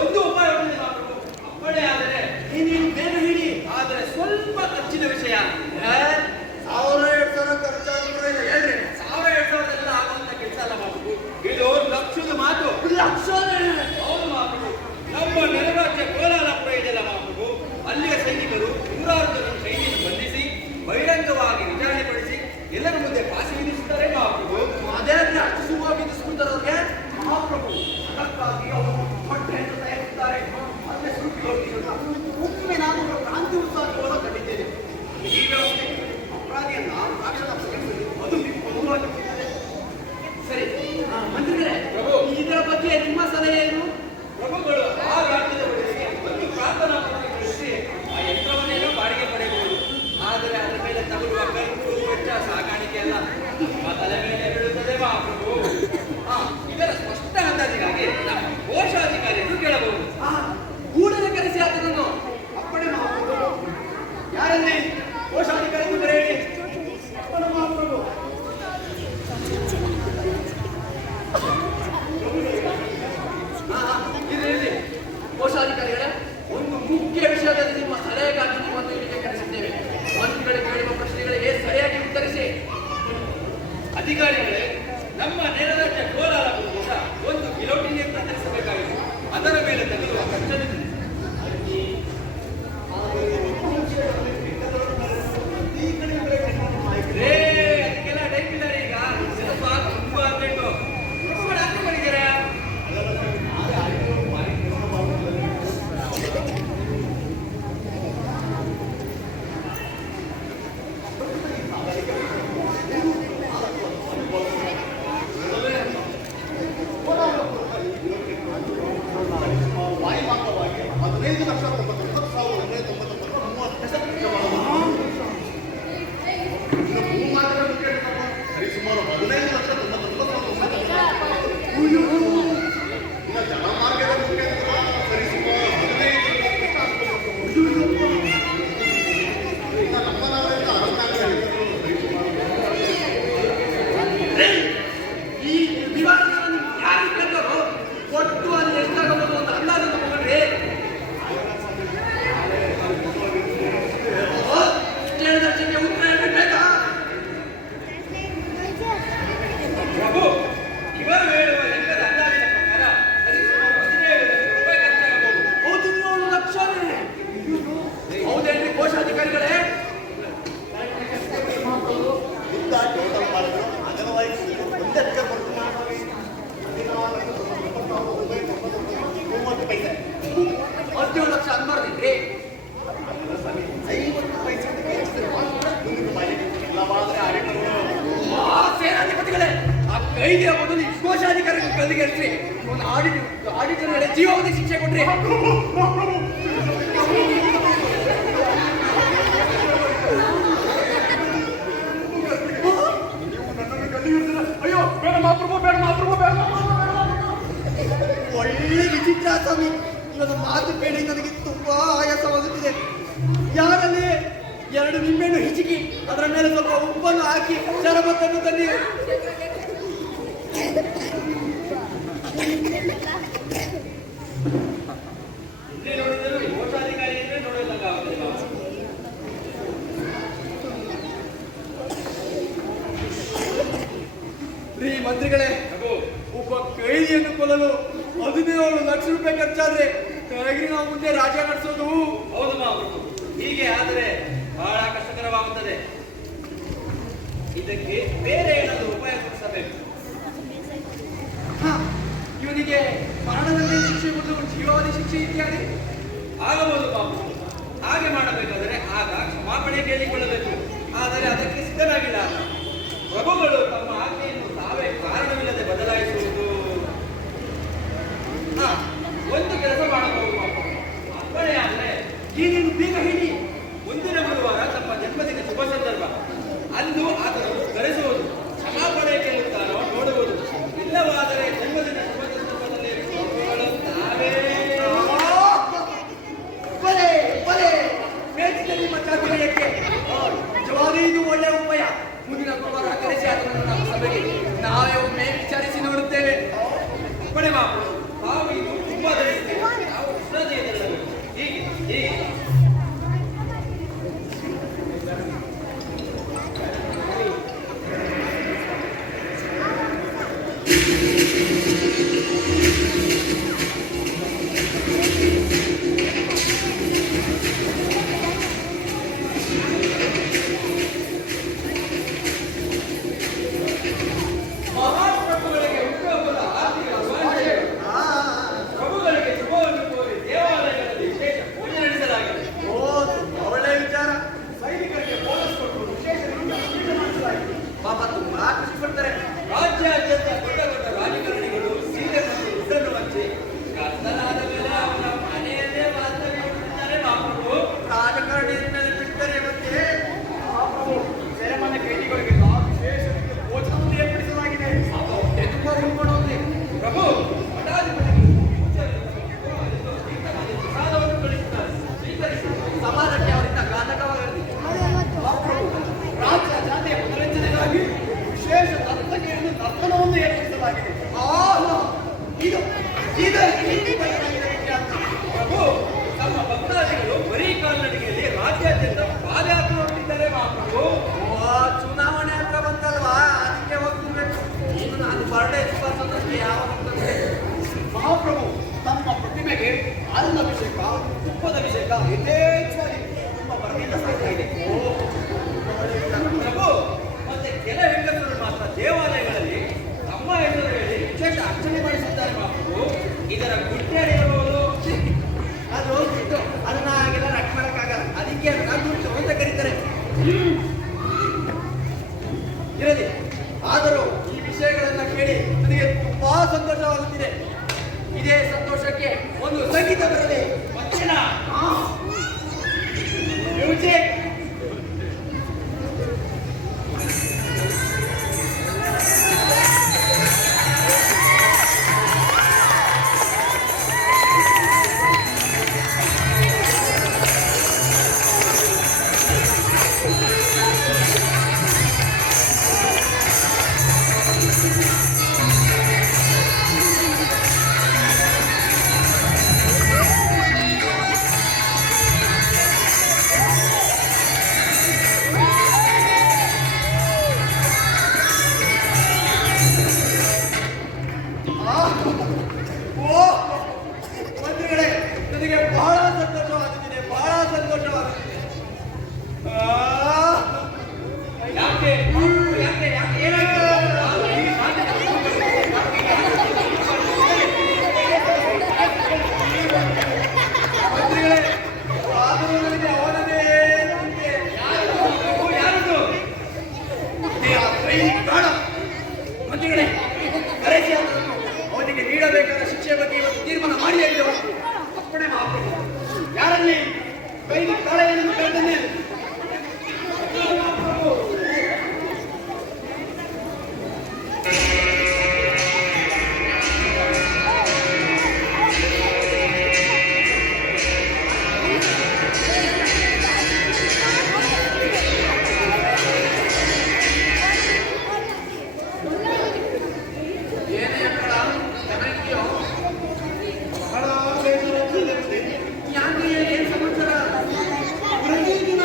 ಒಂದು ಉಪಾಯ ಅಪ್ಪಣೆ ಆದರೆ ನೀನು ಬೇಗ ಹೇಳಿ. ಆದರೆ ಸ್ವಲ್ಪ ಖರ್ಚಿನ ವಿಷಯ. 1,000-2,000 ಖರ್ಚಾದ್ರೆ ಹೇಳ್ರಿ. 1,000-2,000 ಆಗುವಂತ ಕೆಲಸ ಅಲ್ಲ ಮಾತು. ಇದು ಲಕ್ಷದ ಮಾತು. ಲಕ್ಷನೇ? ಹೌದು ಮಾತು. ನಮ್ಮ ನೆಲರಾಜ್ಯ ಕೋಲಾಲಪುರ ಇದೆಯಲ್ಲ ಮಾತು. ಅಲ್ಲಿಯ ಸೈನಿಕರು ನೂರಾರು ಜನ ಸೈನ್ಯವನ್ನು ಬಂಧಿಸಿ ಬಹಿರಂಗವಾಗಿ ವಿಚಾರಣೆ ಪಡಿಸಿ ಎಲ್ಲರ ಮುಂದೆ ಫಾಸಿ ವಿಧಿಸುತ್ತಾರೆ ಮಹಾಪ್ರಭು. ಅದೇ ಅಷ್ಟು ಸುಖವಾಗಿ ವಿಧಿಸ್ಕೊಂತಾರೆ ಅವ್ರಿಗೆ. ಮಹಾಪ್ರಭು ಅದಕ್ಕಾಗಿ ಅವರು ಹೊಟ್ಟೆಯನ್ನು ತಯಾರಿಸುತ್ತಾರೆ. ಅದೇ ಒಮ್ಮೆ ನಾನು ಕ್ರಾಂತಿ ಉತ್ಸವಕ್ಕೆ ಹೋದ ಕಂಡಿದ್ದೇನೆ. ಈ ವ್ಯವಸ್ಥೆ ಅಪರಾಧಿಯನ್ನ ರಾಕ್ಷಸ ಪ್ರಕಟಿಸಲಿ ಅದು ವಿಫಲವಾಗಿರುತ್ತದೆ. ಸರಿ ಮಂತ್ರಿಗಳೇ, ಪ್ರಭು, ಇದರ ಬಗ್ಗೆ ನಿಮ್ಮ ಸಲಹೆ ಏನು? ಪ್ರಭುಗಳು ಆ ರಾಜ್ಯದ ಒಳಗೆ ಒಂದು ಪ್ರಾರ್ಥನಾ ಪತ್ರಿಕೆ ಕಳಿಸಿ ಆ ಯಂತ್ರವನ್ನೇನೋ ಬಾಡಿಗೆ ಪಡೆಯಬಹುದು. ಆದರೆ ಅದರ ಮೇಲೆ ತಗುಲುವ ಖರ್ಚು ವೆಚ್ಚ ಸಾಗಾಣಿಕೆ ಎಲ್ಲ ನಮ್ಮ ತಲೆ ಮೇಲೆ ಬೀಳುತ್ತದೆ ಮಹಾಪ್ರಭು. ಇದರ ಸ್ಪಷ್ಟ ಅಂದಾಜಿಗಾಗಿ ನಮ್ಮ ಕೋಶಾಧಿಕಾರಿಯನ್ನು ಕೇಳಬಹುದು. ಕೂಡಲೇ ಕರೆಸಿ ಆತನನ್ನು. ಅಪ್ಪಣೆ ಮಹಾಪ್ರಭು. ಯಾರಲ್ಲಿ ಕೋಶಾಧಿಕಾರಿ ಮುಂದೆ ಹೇಳಿ. ಅಪ್ಪಣೆ ಮಹಾಪ್ರಭು. ಇರಲಿ ಕೋಶಾಧಿಕಾರಿಗಳೇ, ಒಂದು ಮುಖ್ಯ ವಿಷಯದಲ್ಲಿ ನಿಮ್ಮ ಸಲಹೆಗಾಗಿ ನಿಮ್ಮನ್ನು ಇಲ್ಲಿಗೆ ಕರೆಸಿದ್ದೇವೆ. ಮಂತ್ರಿಗಳು ಕೇಳುವ ಪ್ರಶ್ನೆಗಳಿಗೆ ಸರಿಯಾಗಿ ಉತ್ತರಿಸಿ. ಅಧಿಕಾರಿಗಳೇ, ನಮ್ಮ ನೆಲರಾಜ್ಯ ಕೋಲಾಲಪುರದಿಂದ ಒಂದು ಗಿಲೋಟಿನ್ ಯಂತ್ರ ತರಿಸಬೇಕಾಗಿದೆ. ಅದರ ಮೇಲೆ ತಗುಲುವ ಖರ್ಚನ್ನು ತಿಳಿಸಿ. ಅದಕ್ಕೆಲ್ಲ ಟೈಪ್ ಇಲ್ಲ ಈಗ. ಸ್ವಲ್ಪ ತುಂಬಾ ಆಗ್ಬೇಕು. ಅರ್ಥ ಮಾಡಿದ್ದೀರಾ? ವಾಯುಮಾರ್ಗವಾಗಿ 15,99,930 ಇನ್ನು ಭೂಮಾರ್ಗದ ಸರಿಸುಮಾರು 15,99,930. ಇನ್ನು ಜಲಮಾರ್ಗದ ಮುಖೇಂದ್ರ ಸರಿಸುಮಾರು 15,00,000. ಇನ್ನು ನಮ್ಮ ನಾಡಿನಿಂದ ಈ ವಿವಾದಗಳನ್ನು ಯಾರು ಕೇಳ್ತಾರೋ ಒಟ್ಟು ಅಲ್ಲಿ ಎಷ್ಟಾಗಬಹುದು ಅಂತ ಅಂದಾಜನ್ನು ತಗೊಂಡ್ರಿ. ಕೇಳಿದಷ್ಟಕ್ಕೆ ಉತ್ತರ ಹೇಳಬೇಕಾ? ಪ್ರಭು, ಇವರು ಹೇಳುವ ಲೆಕ್ಕದ ಅಂದಾಜಿನ ಪ್ರಕಾರ ಸರಿಸುಮಾರು 15,00,000 ರೂಪಾಯಿ ಖರ್ಚಾಗಬಹುದು. 17 ಲಕ್ಷನೇ? ಹೌದೇನ್ರಿ ಕೋಶಾಧಿಕಾರಿಗಳೇ? ಯುದ್ಧ ಟೋಟಲ್ ಮಾಡಿದ್ರು ಅದರ್ವೈಸ್ ಒಂದೇ ಲೆಕ್ಕ ಬರ್ತದೆ. 14,990 ಪೈಸೆ. 17 ಲಕ್ಷ ಅನ್ಬಾರ್ದಿದ್ರಿ. 50 ಪೈಸೆ ಎಲ್ಲವಾದ್ರೆ ಆಡಳಿತಗಳು. ಸೇನಾಧಿಪತಿಗಳೇ, ಆ ಕೈದಿಯ ಬದಲು ಈ ಕೋಶಾಧಿಕಾರಿಗಳು ಕೈದಿಗೆಳಿಸಿ ಒಂದು ಆಡಿಟರ್ಗಳೇ ಜೀವಾವಧಿ ಶಿಕ್ಷೆ ಕೊಟ್ರಿ. ಅಯ್ಯೋ ಬೇಡ ಮಹಾಪ್ರಭು, ಬೇಡ ಮಹಾಪ್ರಭು, ಬೇಡ. ಒಳ್ಳೆ ವಿಚಿತ್ರ ಸ್ವಾಮಿ. ಇವನ ಮಾತು ಕೇಳಿ ನನಗೆ ತುಂಬಾ ಆಯಾಸವಾಗುತ್ತಿದೆ. ಯಾರಲ್ಲಿ 2 ನಿಂಬೆಹಣ್ಣು ಹಿಚಕಿ ಅದರ ಮೇಲೆ ಸ್ವಲ್ಪ ಉಪ್ಪನ್ನು ಹಾಕಿ ಶರಬತ್ತನ್ನು ತನ್ನಿ. ಇಲ್ಲಿ ನೋಡಿದರೂ ಈ ಕೋಶಾಧಿಕಾರಿಯನ್ನೇ ನೋಡೋದಂಗಾಗುತ್ತದೆ. ರೀ ಮಂತ್ರಿಗಳೇ, ಒಬ್ಬ ಕೈದಿಯನ್ನು ಕೊಲ್ಲಲು 17 ಲಕ್ಷ ರೂಪಾಯಿ ಖರ್ಚಾದ್ರೆ ಹೇಗೆ ನಾವು ಮುಂದೆ ರಾಜ್ಯ ನಡೆಸೋದು? ಹೌದು ಮಹಾಪ್ರಭು. ಹೀಗೆ ಆದರೆ ಬಹಳ ಕಷ್ಟಕರವಾಗುತ್ತದೆ. ಇದಕ್ಕೆ ಬೇರೆ ಏನಾದರೂ ಉಪಾಯ ಕೊಡಿಸಬೇಕು. ಹಾ, ಇವನಿಗೆ ಮರಣದಂಡನೆ ಶಿಕ್ಷೆ ಬದಲು ಜೀವಾವಧಿ ಶಿಕ್ಷೆ ಇತ್ಯಾದಿ ಆಗಬಹುದು ಬಾಬು. ಹಾಗೆ ಮಾಡಬೇಕಾದರೆ ಆಗ ಕ್ಷಮಾಪಣೆ ಕೇಳಿಕೊಳ್ಳಬೇಕು. ಆದರೆ ಅದಕ್ಕೆ ಸಿದ್ಧರಾಗಿಲ್ಲ. ಪ್ರಭುಗಳು ತಮ್ಮ ಆಜ್ಞೆಯನ್ನು ತಾವೇ ಕಾರಣವಿಲ್ಲದೆ ಬದಲಾಯಿಸುವುದು. ಹಾ, ಒಂದು ಕೆಲಸ ಮಾಡಬಹುದು ಬಾಬು. ಅಪ್ಪಣೆ ಆದರೆ ಏನೇನು ಬೇಗ ಹೇಳಿ. ಮುಂದಿನ ಗುರುವಾರ ತಮ್ಮ ಜನ್ಮದಿನ ಶುಭ ಸಂದರ್ಭ. ಅಂದು ಆತನನ್ನು ಕರೆಸುವುದು, ಕ್ಷಮಾಪಣೆ ಕೇಳುತ್ತಾನೋ ನೋಡುವುದು. ಇಲ್ಲವಾದರೆ ಜನ್ಮದಿನ ಶುಭ ಸಂದರ್ಭದಲ್ಲಿ ಪ್ರಭುಗಳು ತಾವೇ ಬಲೆ ಬಲೆ ಮೆಚ್ಚಿದ ನಿಮ್ಮ ಚಾತುರ್ಯಕ್ಕೆ. ನಿಜವಾಗಿ ಇದು ಒಳ್ಳೆಯ ಉಪಾಯ. ಮುಂದಿನ ಗುರುವಾರ ಕರೆಸಿ ಆತನನ್ನು ನಮ್ಮ ಸಭೆಗೆ ನಾವೇ ಒಮ್ಮೆ ವಿಚಾರಿಸಿ ನೋಡುತ್ತೇವೆ. ಅಪ್ಪಣೆ ಬಾಬು. ತಾವು ಇದು ತುಂಬಾ ಧರಿಸುತ್ತೇವೆ. ನಾವು ವಿಶ್ರಾಂತಿಯಲ್ಲಿರಬೇಕು. ಹೀಗೆ ಹೀಗೆ ಮಹಾಪ್ರಭುಗಳಿಗೆ ಹುಟ್ಟುಹಬ್ಬದ ಆರ್ಥಿಕ ಶುಭಾಶಯಗಳು. ಪ್ರಭುಗಳಿಗೆ ಶುಭವನ್ನು ಕೋರಿ ದೇವಾಲಯಗಳಲ್ಲಿ ವಿಶೇಷ ಪೂಜೆ ನಡೆಸಲಾಗಿದೆ. ಒಳ್ಳೆಯ ವಿಚಾರ. ಸೈನಿಕರಿಗೆ ಬೋನಸ್ ಕೊಟ್ಟು ವಿಶೇಷ ಪೂಜೆ ಮಾಡಿಸಲಾಗಿದೆ. ಪಾಪ ತುಂಬಾ ಖುಷಿ ಪಡ್ತಾರೆ. ರಾಜ್ಯಾದ್ಯಂತ ದೊಡ್ಡ ದೊಡ್ಡ ರಾಜಕಾರಣಿಗಳು ಸೀರೆ ಮತ್ತು ದುಡ್ಡನ್ನು ಹಂಚಿ ಕತ್ತಲಾದ ಮೇಲೆ ಅವರ ಮನೆಯಲ್ಲೇ ವಾಸ್ತವ್ಯ ಹೂಡಿದ್ದಾರೆ ಬಾಬು. ರಾಜಕಾರಣಿಯಿಂದ ಬಿಟ್ಟರೆ ಮತ್ತೆ ಸೆರೆಮನೆ ಕೈದಿಗಳಿಗೆ ವಿಶೇಷ ರೀತಿಯ ಭೋಜನವನ್ನು ಏರ್ಪಡಿಸಲಾಗಿದೆ. ತುಂಬಾ ಉಳ್ಕೊಳ್ಳೋದು. ಪ್ರಭು ಮಠಾಧಿಪತಿಗಳು ಪ್ರಸಾದವನ್ನು ಕಳಿಸುತ್ತಾರೆ. ಸ್ವೀಕರಿಸಿ. ಸಮಾಜಕ್ಕೆ ಅವರಿಂದ ಘಾತಕವಾಗಲಿ. ರಾಜ್ಯ ಜಾತಿಯ ಮನರಂಜನೆಗಾಗಿ ವಿಶೇಷ ನರ್ತಕಿಯನ್ನು ನರ್ತನವನ್ನು ಏರ್ಪಡಿಸಲಾಗಿದೆ. ಇದು ಇದು ರೀತಿ ಬದಲಾಗಿದೆ ವಿಖ್ಯಾತ. ಪ್ರಭು ನಮ್ಮ ಭಕ್ತಾದಿಗಳು ಬರೀ ಕಾಲ್ನಡಿಗೆಯಲ್ಲಿ ರಾಜ್ಯಾದ್ಯಂತ ಪಾದಯಾತ್ರೆ ಹೊರಟಿದ್ದಾರೆ ಮಹಾಪ್ರಭು. ಚುನಾವಣೆ ಹತ್ರ ಬಂತಲ್ವಾ, ಅದಕ್ಕೆ ಹೋಗ್ತಿರ್ಬೇಕು. ಇನ್ನು ನಾನು ಬರ್ಡೇ ಸ್ಪರ್ಧೆ ಯಾವ ಮಹಾಪ್ರಭು ತಮ್ಮ ಪ್ರತಿಮೆಗೆ ಹಾಲಿನ ಅಭಿಷೇಕ, ತುಪ್ಪದ ಅಭಿಷೇಕ ಯಥೇಚ್ಛವಾಗಿ ತುಂಬ ಬರದಿಂದ ಸಾಗ್ತಾ ಇದೆ. ಪ್ರಭು ಮತ್ತೆ ಕೆಲ ಹೆಂಗಸರು ಮಾತ್ರ ದೇವಾಲಯಗಳಲ್ಲಿ ತಮ್ಮ ಹೆಸರು ಹೇಳಿ ವಿಶೇಷ ಅರ್ಚನೆ ಮಾಡಿಸುತ್ತಾರೆ ಮಹಾಪ್ರಭು. ಇದರ ಗುಟ್ಟೇರಿರಬಹುದು. ಅದು ಬಿಟ್ಟು ಅದನ್ನ ಹಾಗೆಲ್ಲ ರಟ್ ಮಾಡಕ್ಕಾಗಲ್ಲ. ಅದಕ್ಕೆ ಅದನ್ನ ದುಡ್ಡು ಅಂತ ಕರೀತಾರೆ. ಇರಲಿ. ಆದರೂ ಈ ವಿಷಯಗಳನ್ನ ಕೇಳಿ ನನಗೆ ತುಂಬಾ ಸಂತೋಷವಾಗುತ್ತಿದೆ. ಇದೇ ಸಂತೋಷಕ್ಕೆ ಒಂದು ಸಂಗೀತ ಬರಲಿ. ಮತ್ತಿನ ಮ್ಯೂಸಿಕ್. ಮಂತ್ರಿಗಳೇ, ನನಗೆ ಬಹಳ ಸಂತೋಷವಾಗುತ್ತಿದೆ, ಬಹಳ ಸಂತೋಷವಾಗುತ್ತಿದೆ. ಯಾಕೆ ಯಾಕೆ ಯಾಕೆ ಏನಾಯ್ತು? ಮಂತ್ರಿಗಳೇ, ಆದರೂ ನನಗೆ ಅವನದೇ ಚಿಂತೆ. ಯಾರದು? ಅದೇ ಆ ಸೈನಿಕ ಪ್ರಾಣ. ಮಂತ್ರಿಗಳೇ, ಕರೆಸಿ ಅವನನ್ನು ಅವನಿಗೆ ನೀಡಬೇಕಾದ ಶಿಕ್ಷೆ ಬಗ್ಗೆ ಇವತ್ತು ತೀರ್ಮಾನ ಮಾಡಿ ಹೇಳಿದೆವು. ಅಪ್ಪಣೆ ಮಹಾಪ್ರಭು. ಯಾರಲ್ಲಿ ಕೈಗೆ ಕಾಳೆಯನ್ನು ಕರೆದನ್ನೇ ಏನೇ ಅಕ್ಕಳ ಚೆನ್ನಾಗಿದೆಯೋ? ಬಹಳ ಬೇಸರವಾಗುತ್ತದೆ. ಯಾಕೆ, ಏನ್ ಸಮಾಚಾರ? ಪ್ರತಿದಿನ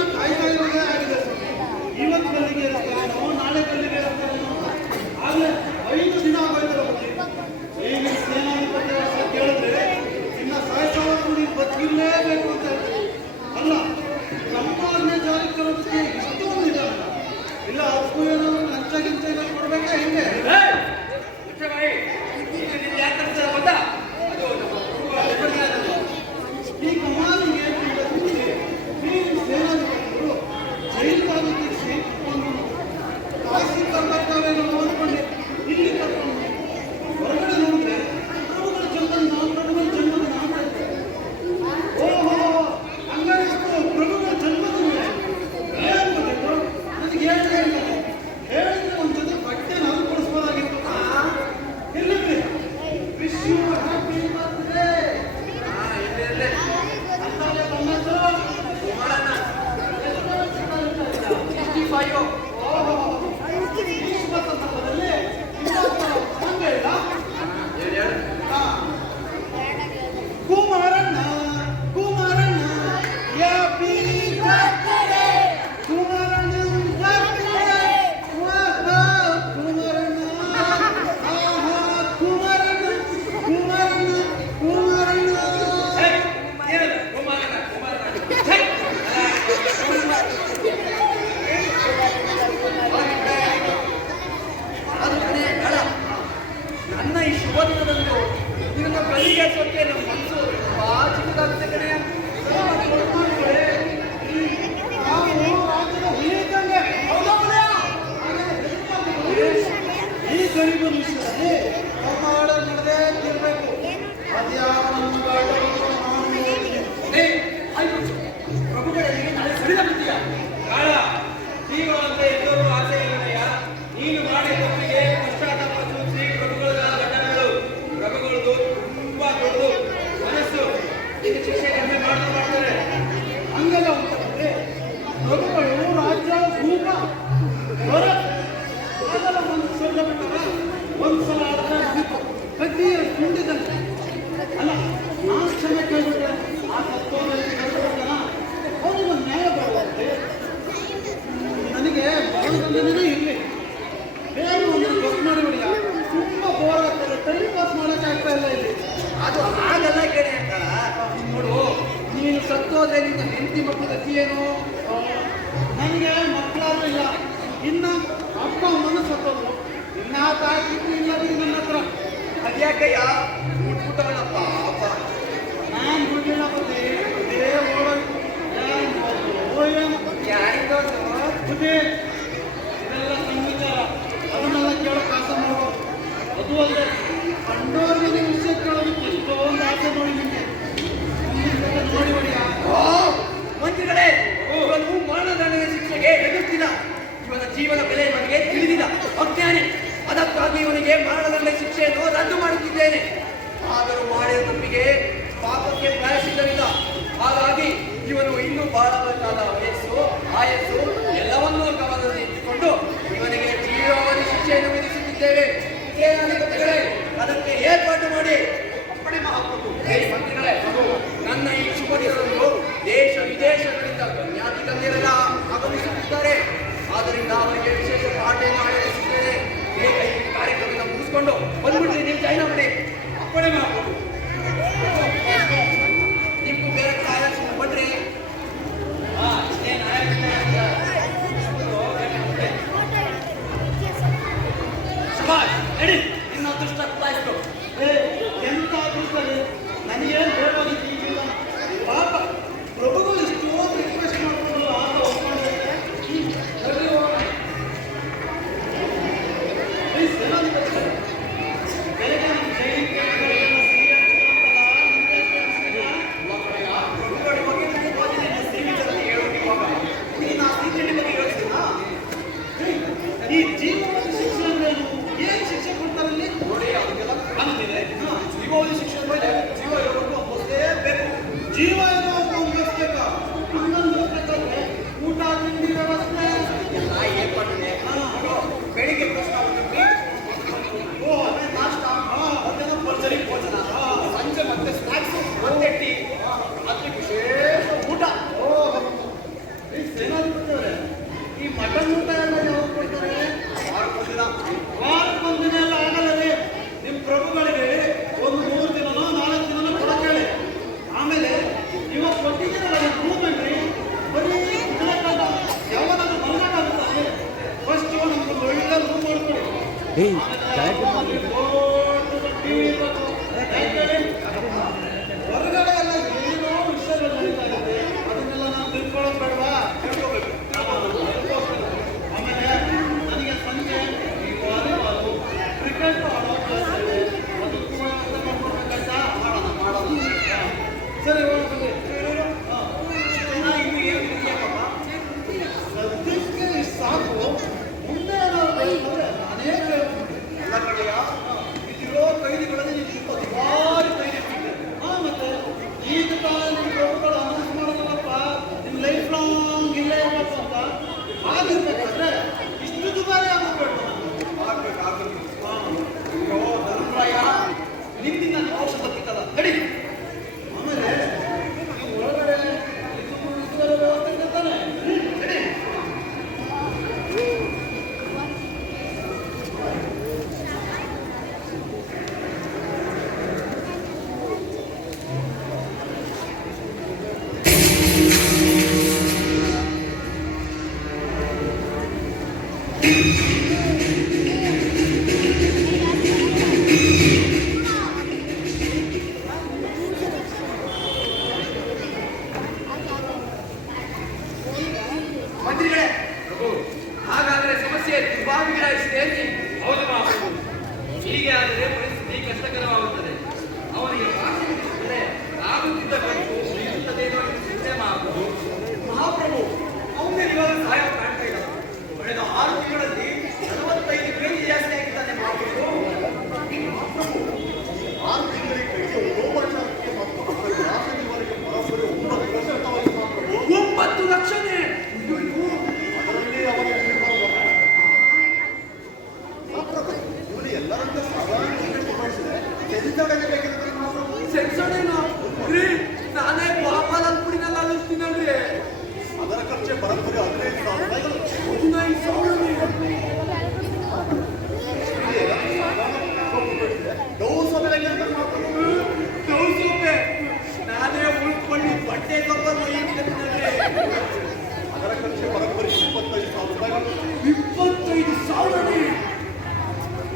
ಈ ಕಮಾನಿಗೆ ಸೇನಾಧಿಕಾರಿಗಳು ಜೈಲಿಗಾಗಿ ತಿಳಿಸಿ ಕಾಯಿಸಿ ಕರ್ನಾಟಕವೇನೋ ಅಂದ್ಕೊಂಡೆ ಇಲ್ಲಿ ಕರ್ಕೊಂಡು ಹೊರಗಡೆ ನೋಡಿದ್ರೆ ಪ್ರಭುಗಳ ಜನ್ಮದ ನಾಮ ಓಹೋ ಹಂಗಾಗಿತ್ತು ಪ್ರಭುಗಳ ಜನ್ಮದ ಏನ್ ಗೊತ್ತಿತ್ತು ನನಗೆ ಹೇಳಿದ್ರೆ ಒಂದು ಜೊತೆ ಬಟ್ಟೆ ನಾನು ಕೊಡಿಸ್ಬೋದಾಗಿತ್ತು ಎಲ್ಲಿದ್ರಿ ವಿಶ್ ಯು ಹ್ಯಾಪಿ ಬರ್ತ್ಡೇ ಅಂತಲ್ಲೇ ಬಂದದ್ದು ಮಾಡೋಣ 65 ಓಹೋ ಈ ಶುಭ ಸಂದರ್ಭದಲ್ಲಿ ಹಂಗೆ ಇಲ್ಲ ಕುಮಾರಣ್ಣ ಕುಮಾರಣ್ಣ ಹ್ಯಾಪಿ ಬರ್ತ್ಡೇ ಕುಮಾರಣ್ಣ ಕುಮಾರಣ್ಣ ಆಹಾ ಕುಮಾರಣ್ಣ ಕುಮಾರಣ್ಣ ಕುಮಾರಣ್ಣ ಅದು ಕಣೆ ಬೇಡ. ನನ್ನ ಈ ಶುಭ ದಿನದಂದು ಇದನ್ನು ಕಲಿಗೆ ಸೊಕ್ಕೆ ನಮ್ಮ ಮನಸ್ಸು ತುಂಬಾ ಚಿಕ್ಕದಾಗುತ್ತೆ ಕಣೆಯ. ನಾವು ರಾಜ್ಯದ ಹುಲಿಯಿದ್ದಂಗೆ ಈ ಗರೀಬ ವಿಷಯದಲ್ಲಿ ಪ್ರಮಾಣ ನಡೆದೇ ತಿರ್ಬೇಕು ಅದ್ಯಾವ ನಮ್ಮ ಗಾಢವನ್ನು ನಾನು ನೋಡಿದೆ. ಪ್ರಭುಗಳಿಗೆ ನಾಳೆ ಸರಿದ ಬರ್ತೀಯ ಕಾಳ ಜೀವ ಅಂತ ಎಲ್ಲರೂ ಆಸೆ ಇಲ್ಲದಯ್ಯ. ನೀನು ಮಾಡಿದ ತಪ್ಪಿಗೆ ಪಶ್ಚಾತ್ತಾಪ ಸೂಚಿಸಿ ಪ್ರಭುಗಳ ಘಟನೆಗಳು ಪ್ರಭುಗಳದು ತುಂಬಾ ದೊಡ್ಡದು ಮನಸ್ಸು ಇದು ಶಿಕ್ಷೆ ಕಡಿಮೆ ಮಾಡ್ತಾರೆ. ಹಂಗೆಲ್ಲ ಉಂಟಂದ್ರೆ ಪ್ರಭುಗಳು ರಾಜ್ಯ ಭೂಪ ಹೊರ ಅದೆಲ್ಲ ಮನಸ್ಸು ಸೊಳ್ಳ ಬಿಟ್ಟರೆ ಒಂದ್ಸಲ ಆದ್ರೆ ಮುಗಿತು ಕಡ್ಡಿಯ ತುಂಡಿದಂತೆ ಅಲ್ಲ ನಾನು ಕ್ಷಮೆ ಕೇಳ್ಬಿಟ್ರೆ ಆ ತತ್ವದಲ್ಲಿ ಕರ್ಕೊಂಡಲ್ಲ ಅವನಿಗೆ ನ್ಯಾಯ ಬರುವಂತೆ ನನಗೆ ಮರಣದಂಡನೆ ಇರಲಿ ಬೇರೆ ಒಂದು ಬಸ್ ಮಾಡಿಬಿಡಿಯ ತುಂಬ ಬೋರ್ ಆಗ್ತದೆ ಟೈಮ್ ಪಾಸ್ ಮಾಡೋಕ್ಕಾಗ್ತಾ ಇಲ್ಲ ಇಲ್ಲಿ ಅದು ಹಾಗಲ್ಲ ಕೇಳಿ ಅಂತಾಳ. ನೋಡು ನೀನು ಸತ್ತೋದ್ರೆ ನಿನ್ನ ಹೆಂಡತಿ ಮಕ್ಕಳ ಗತಿ ಏನು? ನನಗೆ ಮಕ್ಕಳಾದ್ರೂ ಇಲ್ಲ ಇನ್ನ ಅಪ್ಪ ಅಮ್ಮನ ಸತ್ತೋದು ಇನ್ನ ತಾಕಿತ್ತು ಇಲ್ಲ ಬಿಡಿ ನನ್ನ ಹತ್ರ ಅದ್ಯಾಕಯ್ಯ ಬಿಟ್ಬಿಟ್ಟವನಪ್ಪ ಅಪ್ಪ. ನಾನು ಬಿಡ್ಲಿಲ್ಲ ಬುದ್ಧಿ ಇದೇ ಓಡೋಯ್ತು ಏನು ಮಾಡೋದು? ಏನು ಯಾರಿಗೋ ಬುದ್ಧಿ ಇದೆಲ್ಲ ಸಂವಿಚಾರ ಅದನ್ನೆಲ್ಲ ಕೇಳೋ ಕಾಸ ನೋಡು ಅದು ಅಲ್ಲದೆ ಕಂಡೋರಿಗೆ ವಿಷಯ ಕೇಳೋದಕ್ಕೆ ಎಷ್ಟೊಂದು ಆಸೆ ನೋಡಿ ನಿಮಗೆ ನೋಡಿ ಹೊಡಿಯ ಮಂತ್ರಿಗಳೇ, ಇವನು ಮರಣದಂಡನೆ ಶಿಕ್ಷೆಗೆ ಎದುರ್ತಿಲ್ಲ. ಇವನ ಜೀವನ ಬೆಲೆ ಇವನಿಗೆ ತಿಳಿದಿಲ್ಲ, ಅಜ್ಞಾನಿ. ಅದಕ್ಕಾಗಿ ಇವನಿಗೆ ಮರಣದಂಡ ಶಿಕ್ಷೆಯನ್ನು ರದ್ದು ಮಾಡುತ್ತಿದ್ದೇನೆ. ಆದರೂ ಮಾಡಿದ ತಪ್ಪಿಗೆ ಪಾಪಕ್ಕೆ ಪ್ರಾಯಶ್ಚಿತ್ತವಿಲ್ಲ. ಹಾಗಾಗಿ ಇವನು ಇನ್ನೂ ಬಾಳಬೇಕಾದ ವಯಸ್ಸು ಆಯಸ್ಸು ಎಲ್ಲವನ್ನೂ ಗಮನದಲ್ಲಿ ಇಟ್ಟುಕೊಂಡು ಇವನಿಗೆ ಜೀವಾವಧಿ ಶಿಕ್ಷೆಯನ್ನು ವಿಧಿಸುತ್ತಿದ್ದೇವೆ. ಸೇನಾಧಿಪತಿಗಳೇ, ಅದಕ್ಕೆ ಏರ್ಪಾಟು ಮಾಡಿ. ಅಪ್ಪಣೆ ಮಹಾಪ್ರಭು. ಮಂತ್ರಿಗಳೇ, ನನ್ನ ಈ ಶುಭ ದಿನದಂದು ದೇಶ ವಿದೇಶಗಳಿಂದ ಗಣ್ಯಾತಿಗಣ್ಯರೆಲ್ಲ ಆಗಮಿಸುತ್ತಿದ್ದಾರೆ. ಆದ್ದರಿಂದ ಅವರಿಗೆ ವಿಶೇಷ ಪಾಠವನ್ನು ಆಯೋಜಿಸುತ್ತೇನೆ. ಬೇಗ ಈ ಕಾರ್ಯಕ್ರಮವನ್ನು ಮುಗಿಸ್ಕೊಂಡು ಬಂದ್ಬಿಡ್ರಿ, ನೀವು ಜಾಯ್ನ್ ಮಾಡಿ. ಅಪ್ಪಣೆ ಮಾಡ್ಬೋದು. ನಿಮ್ಗೂ ಬೇರೆ ಆಯೋಜನೆ ಬನ್ರಿ. ಇನ್ನೇನು ಆಯೋಜನೆ ಶಬಾಷ್, ನಡಿ. ನಿನ್ನ ಅದೃಷ್ಟ ಇತ್ತು. ಎಂತ ಅದೃಷ್ಟಲ್ಲಿ ನನಗೇನು ಬೇಕಾಗಿತ್ತು ಈಗಿಲ್ಲ ಪಾಪ ಪ್ರಭುಗಳು ಇಷ್ಟೊಂದು ರಿಕ್ವೆಸ್ಟ್ ಮಾಡ್ಕೊಂಡು ಆಗ ಒಪ್ಕೊಂಡು ಸೇನಾಧಿಪತಿಗಳು ಬೆಳಗ್ಗೆ ನಮ್ಮ ಜೈಲಿಗೆ ಈ ಜೀವನ ಶಿಕ್ಷೆ ಅಂದ್ರೆ ಏನು ಶಿಕ್ಷೆ ಕೊಡ್ತಾರಲ್ಲಿ ನೋಡಿ, ಅವರಿಗೆಲ್ಲ ಕಾಣ್ತಿದೆ. ಜೀವಾವಧಿ ಶಿಕ್ಷೆ ಮೇಲೆ ಜೀವ ಇರೋವರೆಗೂ ಬೇಕು ಜೀವ ಇರೋ ಬೇಕಾ ಹಂಗಂದ್ರೆ ಬೇಕಾದ್ರೆ ಊಟ ತಿಂಡಿ ವ್ಯವಸ್ಥೆ ಎಲ್ಲ ಏರ್ಪಾಟಿದೆ. ಬೆಳಿಗ್ಗೆ ಪ್ರಶ್ನ ಓ ನಾಷ್ಟ, ಮಧ್ಯಾಹ್ನ ಭರ್ಜರಿ ಭೋಜನ, ಸಂಜೆ ಮತ್ತೆ ಸ್ನಾಕ್ಸ್, ಮತ್ತೆ ಟೀ, ರಾತ್ರಿ ವಿಶೇಷ ಊಟ. ಓ ಈ ಸೇನಾಧಿಪತಿಯವರೇ ಈ ಮಟನ್ ಊಟ ಎಲ್ಲ ಯಾವಾಗ ಕೊಡ್ತಾರೆ ವಾರಕ್ಕೊಂದಿನ ಎಲ್ಲ ಆಗಲ್ಲ ರೀ ನಿಮ್ಮ ಪ್ರಭುಗಳಿಗೆ ಒಂದು 3 ದಿನನೋ 4 ದಿನನೋ ಕೊಡಕ್ಕೆ ಹೇಳಿ. ಆಮೇಲೆ ಇವಾಗ ಕೊಟ್ಟಿದ್ದೀರಲ್ಲ ರೂಮ್ ಏನ್ರಿ ಬರೀ ಯಾವಾಗಾದ್ರೂ ಬಂದಾಗುತ್ತೆ ಫಸ್ಟ್ ನಮ್ಗೆ ಒಳ್ಳೆ ರೂಮ್ ಮಾಡ್ಕೊಳ್ಳಿ. ಹೊರಗಡೆ ಎಲ್ಲ ಏನೋ ಮಂತ್ರಿಗಳೇ, ಪ್ರಭು, ಹಾಗಾದ್ರೆ ಸಮಸ್ಯೆ ದುರ್ಬಾವಿಗಳಾಯಿಸಿದೆ ಅಂತ. ಹೌದು ಮಹಾಪ್ರಭು. ಹೀಗೆ ಆದರೆ ಪರಿಸ್ಥಿತಿ ಕಷ್ಟಕರವಾಗುತ್ತದೆ. ಅವನಿಗೆ ಭಾಷೆ ಬಿಡಿಸಿದರೆ ಆಗುತ್ತಿದ್ದ ಖರ್ಚು ಉಳಿಯುತ್ತದೇನೋ ಎಂದು ಚಿಂತೆ ಮಹಾಪ್ರಭು. ಮಹಾಪ್ರಭು, ಅವನೇ ಇವಾಗ ಸಹಾಯ ಕಾಣ್ತಾ ಇಲ್ಲ. ಕಳೆದ 6 ತಿಂಗಳಲ್ಲಿ 45 ಕೆಜಿ ಜಾಸ್ತಿ ಆಗಿದ್ದಾನೆ ಮಹಾಪ್ರಭು. 6 ತಿಂಗಳಿಗೆ ಕೈಗೆ ರೋಮಾಚಾರಕ್ಕೆ ಮತ್ತು ರಾಷ್ಟ್ರದವರೆಗೆ ಬರೋಬ್ಬರಿ 9 ಲಕ್ಷ ತವರಿಗೆ ಮಾತ್ರ 9 ಲಕ್ಷನೇ. ಅದರಲ್ಲಿ ಅವರಿಗೆ ಇವನು ಎಲ್ಲರಂತೆ ಸಾಧಾರಣ ನಿಭಾಯಿಸಿದೆ ಸೆನ್ಸೋಡನೆ ಬೇಕಿದ್ರೆ ಮಾತ್ರ ಸೆನ್ಸೋಡೇನೋ ರೀ, ನಾನೇ ಗೋಪಾಲನ್ ಪುಡಿನಲ್ಲಿ ಅಲಿಸ್ತೀನಲ್ರಿ. ಅದರ ಖರ್ಚೆ ಬರೋಬ್ಬರಿ 15,000 ಡೋಸ್ ಬೆಲೆಗೆ ಮಾತ್ರ ದೌಸೋಪೆ ನಾನೇ ಉಳ್ಕೊಂಡು ಬಟ್ಟೆ ತಗೊಂಡು ಒಯ್ಯಿದ್ದೀನಲ್ರಿ. ಅದರ ಖರ್ಚೆ ಬರೋಬ್ಬರಿ 25,000 25,000ನೇ.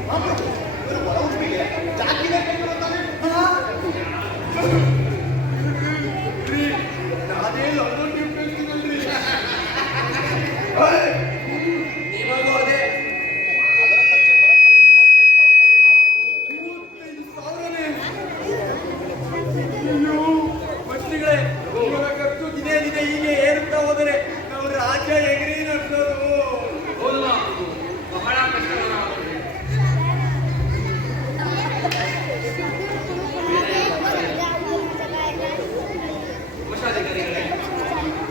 ಮಾತ್ರ ಇವರು ಬರೋಬ್ಬರಿಗೆ ಜಾತಿಗೆ ಕೊಟ್ಟಿರುತ್ತಾನೆ. ರೀ, ನಾನೇ ಲಂಡನ್ ಟ್ರಿಪ್ ಹೋಗ್ತೀನಲ್ರಿ. ನಿಮಗೂ ಅದೇ ಅದರ ಖರ್ಚೆ ಬರೋಬ್ಬರಿ 35,000ನೇ. ಅಯ್ಯೋ ಮಂತ್ರಿಗಳೇ, ಇವಾಗ ಖರ್ಚು ದಿನೇ ದಿನೇ ಹೀಗೆ ಏರುತ್ತಾ ಹೋದರೆ ನಾವು ರಾಜ್ಯ ಹೆಂಗ್ರಿ ನಡೆಸೋದು? ಹೌದು ಮಹಾಪ್ರಭು, ಬಹಳ ಕಷ್ಟಕರವಾಗುತ್ತದೆ. ಕೋಶಾಧಿಕಾರಿಗಳೇ,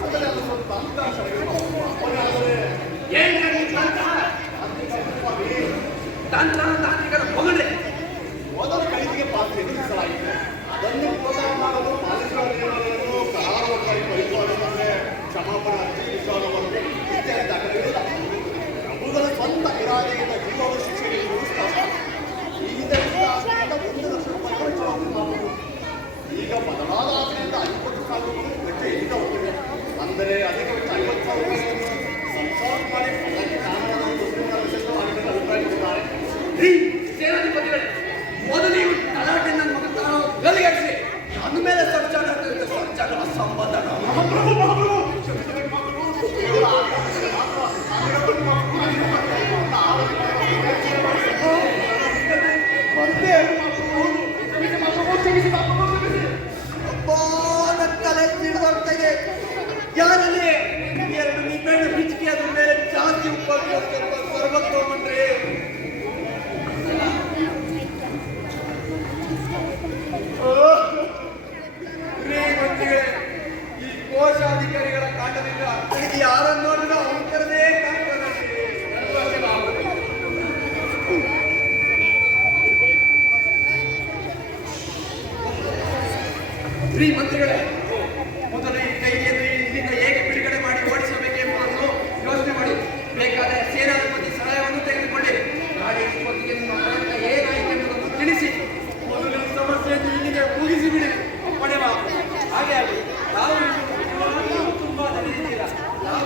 ಅದರಲ್ಲಿ ಸ್ವಲ್ಪ ಅಂತಾಂಶಗಳು ಅವನಾದರೆ ಏನ್ರಿ ತಂತ್ರ ತಾಂತ್ರಿಕರ ಹೊಗಳ್ರೆ. ಮೊದಲ ಖರೀದಿಗೆ ಪಾತ್ರೆ ಎದುರಿಸಲಾಗಿದೆ. ಅದನ್ನು ಪ್ರೋತ್ಸಾಹ ಮಾಡಲು ಪಾಲಿಸುವ ನಿಯಮಗಳನ್ನು ಕರಾರುವಕ್ಕಾಗಿ ಪರಿಪಾಲನೆ ಕ್ಷಮಾಪಣೆ ಅರ್ಜಿ ವಿಚಾರವನ್ನು ಇತ್ಯಾದಿ ದಾಖಲೆಗಳಿಲ್ಲ. ಪ್ರಭುಗಳ ಸ್ವಂತ ಇರಾದೆಯಿಂದ ಜೀವನ ಶಿಕ್ಷೆಗೆ ಸ್ಪಷ್ಟ. ಈ ಹಿಂದೆ 1 ಲಕ್ಷ ರೂಪಾಯಿ ವೆಚ್ಚವನ್ನು ಮಾಡಬಹುದು. ಈಗ ಬದಲಾದ ಆಸೆಯಿಂದ 50,000 ರೂಪಾಯಿ ವೆಚ್ಚ ಈಗ ಹೋಗಿದೆ. ಅಂದರೆ ಅಧಿಕ ವೆಚ್ಚ 50,000 ರೂಪಾಯಿಗಳನ್ನು ಸಂಸಾರ ಮಾಡಿ ಅದಕ್ಕೆ ಕಾರಣವನ್ನು ಮುಸ್ಲಿಮರ ವಿಶೇಷವಾಗಿ ಅಭಿಪ್ರಾಯಪಟ್ಟಿದ್ದಾರೆ. ರೀ, ಸೇನಾಧಿಪತಿಗಳೇ, ಮೊದಲು ನೀವು ತಲಾಟೆ ನನ್ನ ಮಗ ತಾನು ಗಲ್ಲಿಗಡಿಸಿ ನನ್ನ ಮೇಲೆ ಸರ್ಚಾರ ಅಸಂಬದ್ಧ. ಮಹಾಪ್ರಭು ಮಹಾಪ್ರಭು ಕ್ಷಮಿಸಬೇಕು ಮಹಾಪ್ರಭು. ಕೇವಲ ಆಕಾಶದಲ್ಲಿ ಮಾತ್ರ ಮತ್ತೆ ತಲೆ ಸಿಡಿದೋಗ್ತಾಯಿದೆ. ಯಾರಲ್ಲಿ 2 ನಿಂಬೆಹಣ್ಣು ಹಿಚ್ಕಿ ಅದ್ರ ಮೇಲೆ ಜಾಸ್ತಿ ಉಪ್ಪು ಸರ್ಬತ್ ತಗೊಂಡ್ರಿ. ರೀ ಮಂತ್ರಿಗಳೇ, ಈ ಕೋಶಾಧಿಕಾರಿಗಳ ಕಾಟದಿಂದ ನನಗೆ ಯಾರನ್ನು ನೋಡಿದ್ರು ಅವರದೇ ಕಾಣ್ತಾರೆ. ರೀ ಮಂತ್ರಿಗಳೇ, ಮೊದಲು ಈ ಕೈದಿಯನ್ನು ಇಲ್ಲಿಂದ ಹೇಗೆ ಬಿಡುಗಡೆ ಮಾಡಿ ಓಡಿಸಬೇಕೆಂಬುದನ್ನು ಯೋಚನೆ ಮಾಡಿ. ಬೇಕಾದರೆ ಸೇನಾಧಿಪತಿ ಸಹಾಯವನ್ನು ತೆಗೆದುಕೊಳ್ಳಿ. ನಾಳೆ ಇಷ್ಟೊತ್ತಿಗೆ ನಿಮ್ಮ ಪ್ರಯತ್ನ ಏನಾಯಿತು ಎಂಬುದನ್ನು ತಿಳಿಸಿ ಮೊದಲು ಈ ಸಮಸ್ಯೆಯನ್ನು ಇಲ್ಲಿಗೆ ಮುಗಿಸಿ ಬಿಡಿ. ಅಪ್ಪಣೆ ಮಹಾಪ್ರಭು. ಹಾಗೆ ಆಗಲಿ. ತಾವು ತುಂಬಾ ನಡೆದಿದ್ದೀರಾ. ನಾವು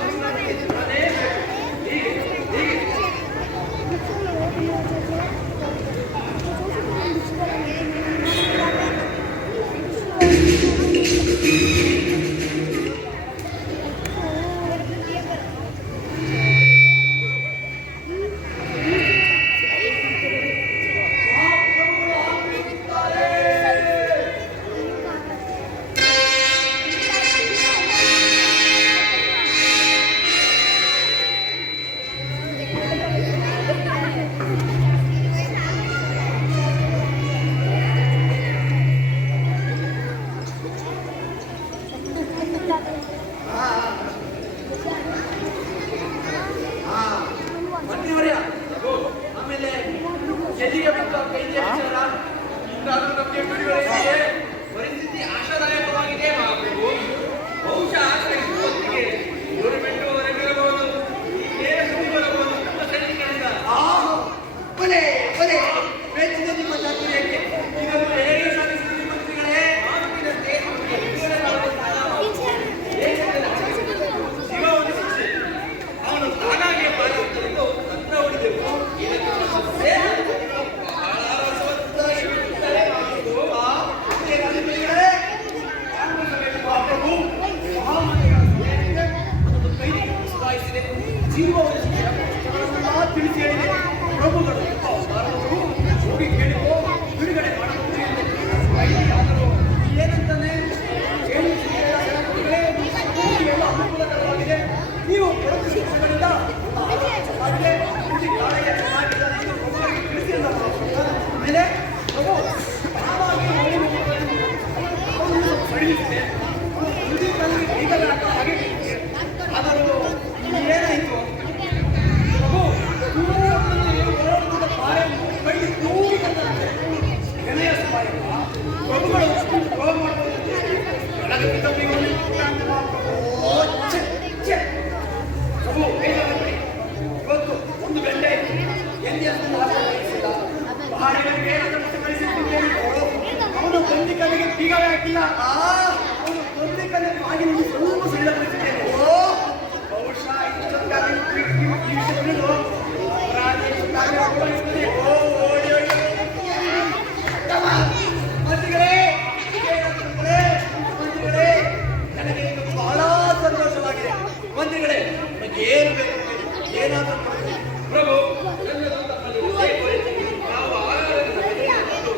ಜೀವವದ ಶಿಕ್ಷೆಯನ್ನೆಲ್ಲ ತಿಳಿಸಿ ಹೇಳಿದೆ. ಪ್ರಭುಗಳು ಭಾರತವು ಹೋಗಿ ಕೇಳಿಕೋ ಬಿಡುಗಡೆ ಮಾಡಬಹುದು ಎಂದು ಆದರೂ ಏನಂತಾನೆ ಹೇಳಿ ಎಲ್ಲ ಅನುಕೂಲಕರವಾಗಿದೆ. ನೀವು ಕೊಡುವ ಶಿಕ್ಷೆಗಳಿಂದ ಹಾಗೆ ಕಾಳೆಯ ಚೆನ್ನಾಗಿದ್ದಾನೆ ಎಂದು ಪ್ರಭುಗಳಿಗೆ ತಿಳಿಸಿ ಅಂತ ಆಮೇಲೆ ಪ್ರಭು ತಾವಾಗಿ ಪಡೆಯುತ್ತೆ ಈಗಲೇ ಹಾಗೆ ಆದರೂ ಏನಾಯಿತು ಪ್ರಭು ಓಡಾಡುವ ಪಾರೆ ಕೈ ತೂಗಿದಂತೆ ಎಲೆಯ ಸಹಾಯ ಪ್ರಭುಗಳು ಗೋಳ ಮಾಡುವುದಂತೆ ಕೆಳಗೆ ಬಿದ್ದವನಿಗೆ ಪ್ರಭು ಬೇಗನೆ ಇವತ್ತು 1 ಗಂಟೆ ಆಯಿತು ಎಂದೇ ಅಷ್ಟು ಬಯಸಿಲ್ಲ ಪಹಾಡಿಗಳಿಗೆ ಕಳಿಸಿದ್ದೇನೆ. ಅವನು ಬಂದಿಕನಿಗೆ ಬೀಗವೇ ಹಾಕಿಲ್ಲ. ಅವನು ಬಂದಿಕನಿಗೆ ಬಾಗಿ ನಿಮಗೆ ಸ್ವಲ್ಪ ಸಡಿಲಪಡಿಸಿದ್ದೇನೆ. ಬಹುಶಃ ಇಷ್ಟೊತ್ತಾಗಿ ನನಗೆ ಈಗ ಬಹಳ ಸಂತೋಷವಾಗಿದೆ. ಮಂತ್ರಿಗಳೇ ನನಗೆ ಏನು ಬೇಕು ಏನಾದರೂ ಪ್ರಭು ನನ್ನದು ತಮ್ಮಲ್ಲಿ ಒಂದೇ ಕೋರಿಕೆ. ನಾವು ಆಹಾರವನ್ನು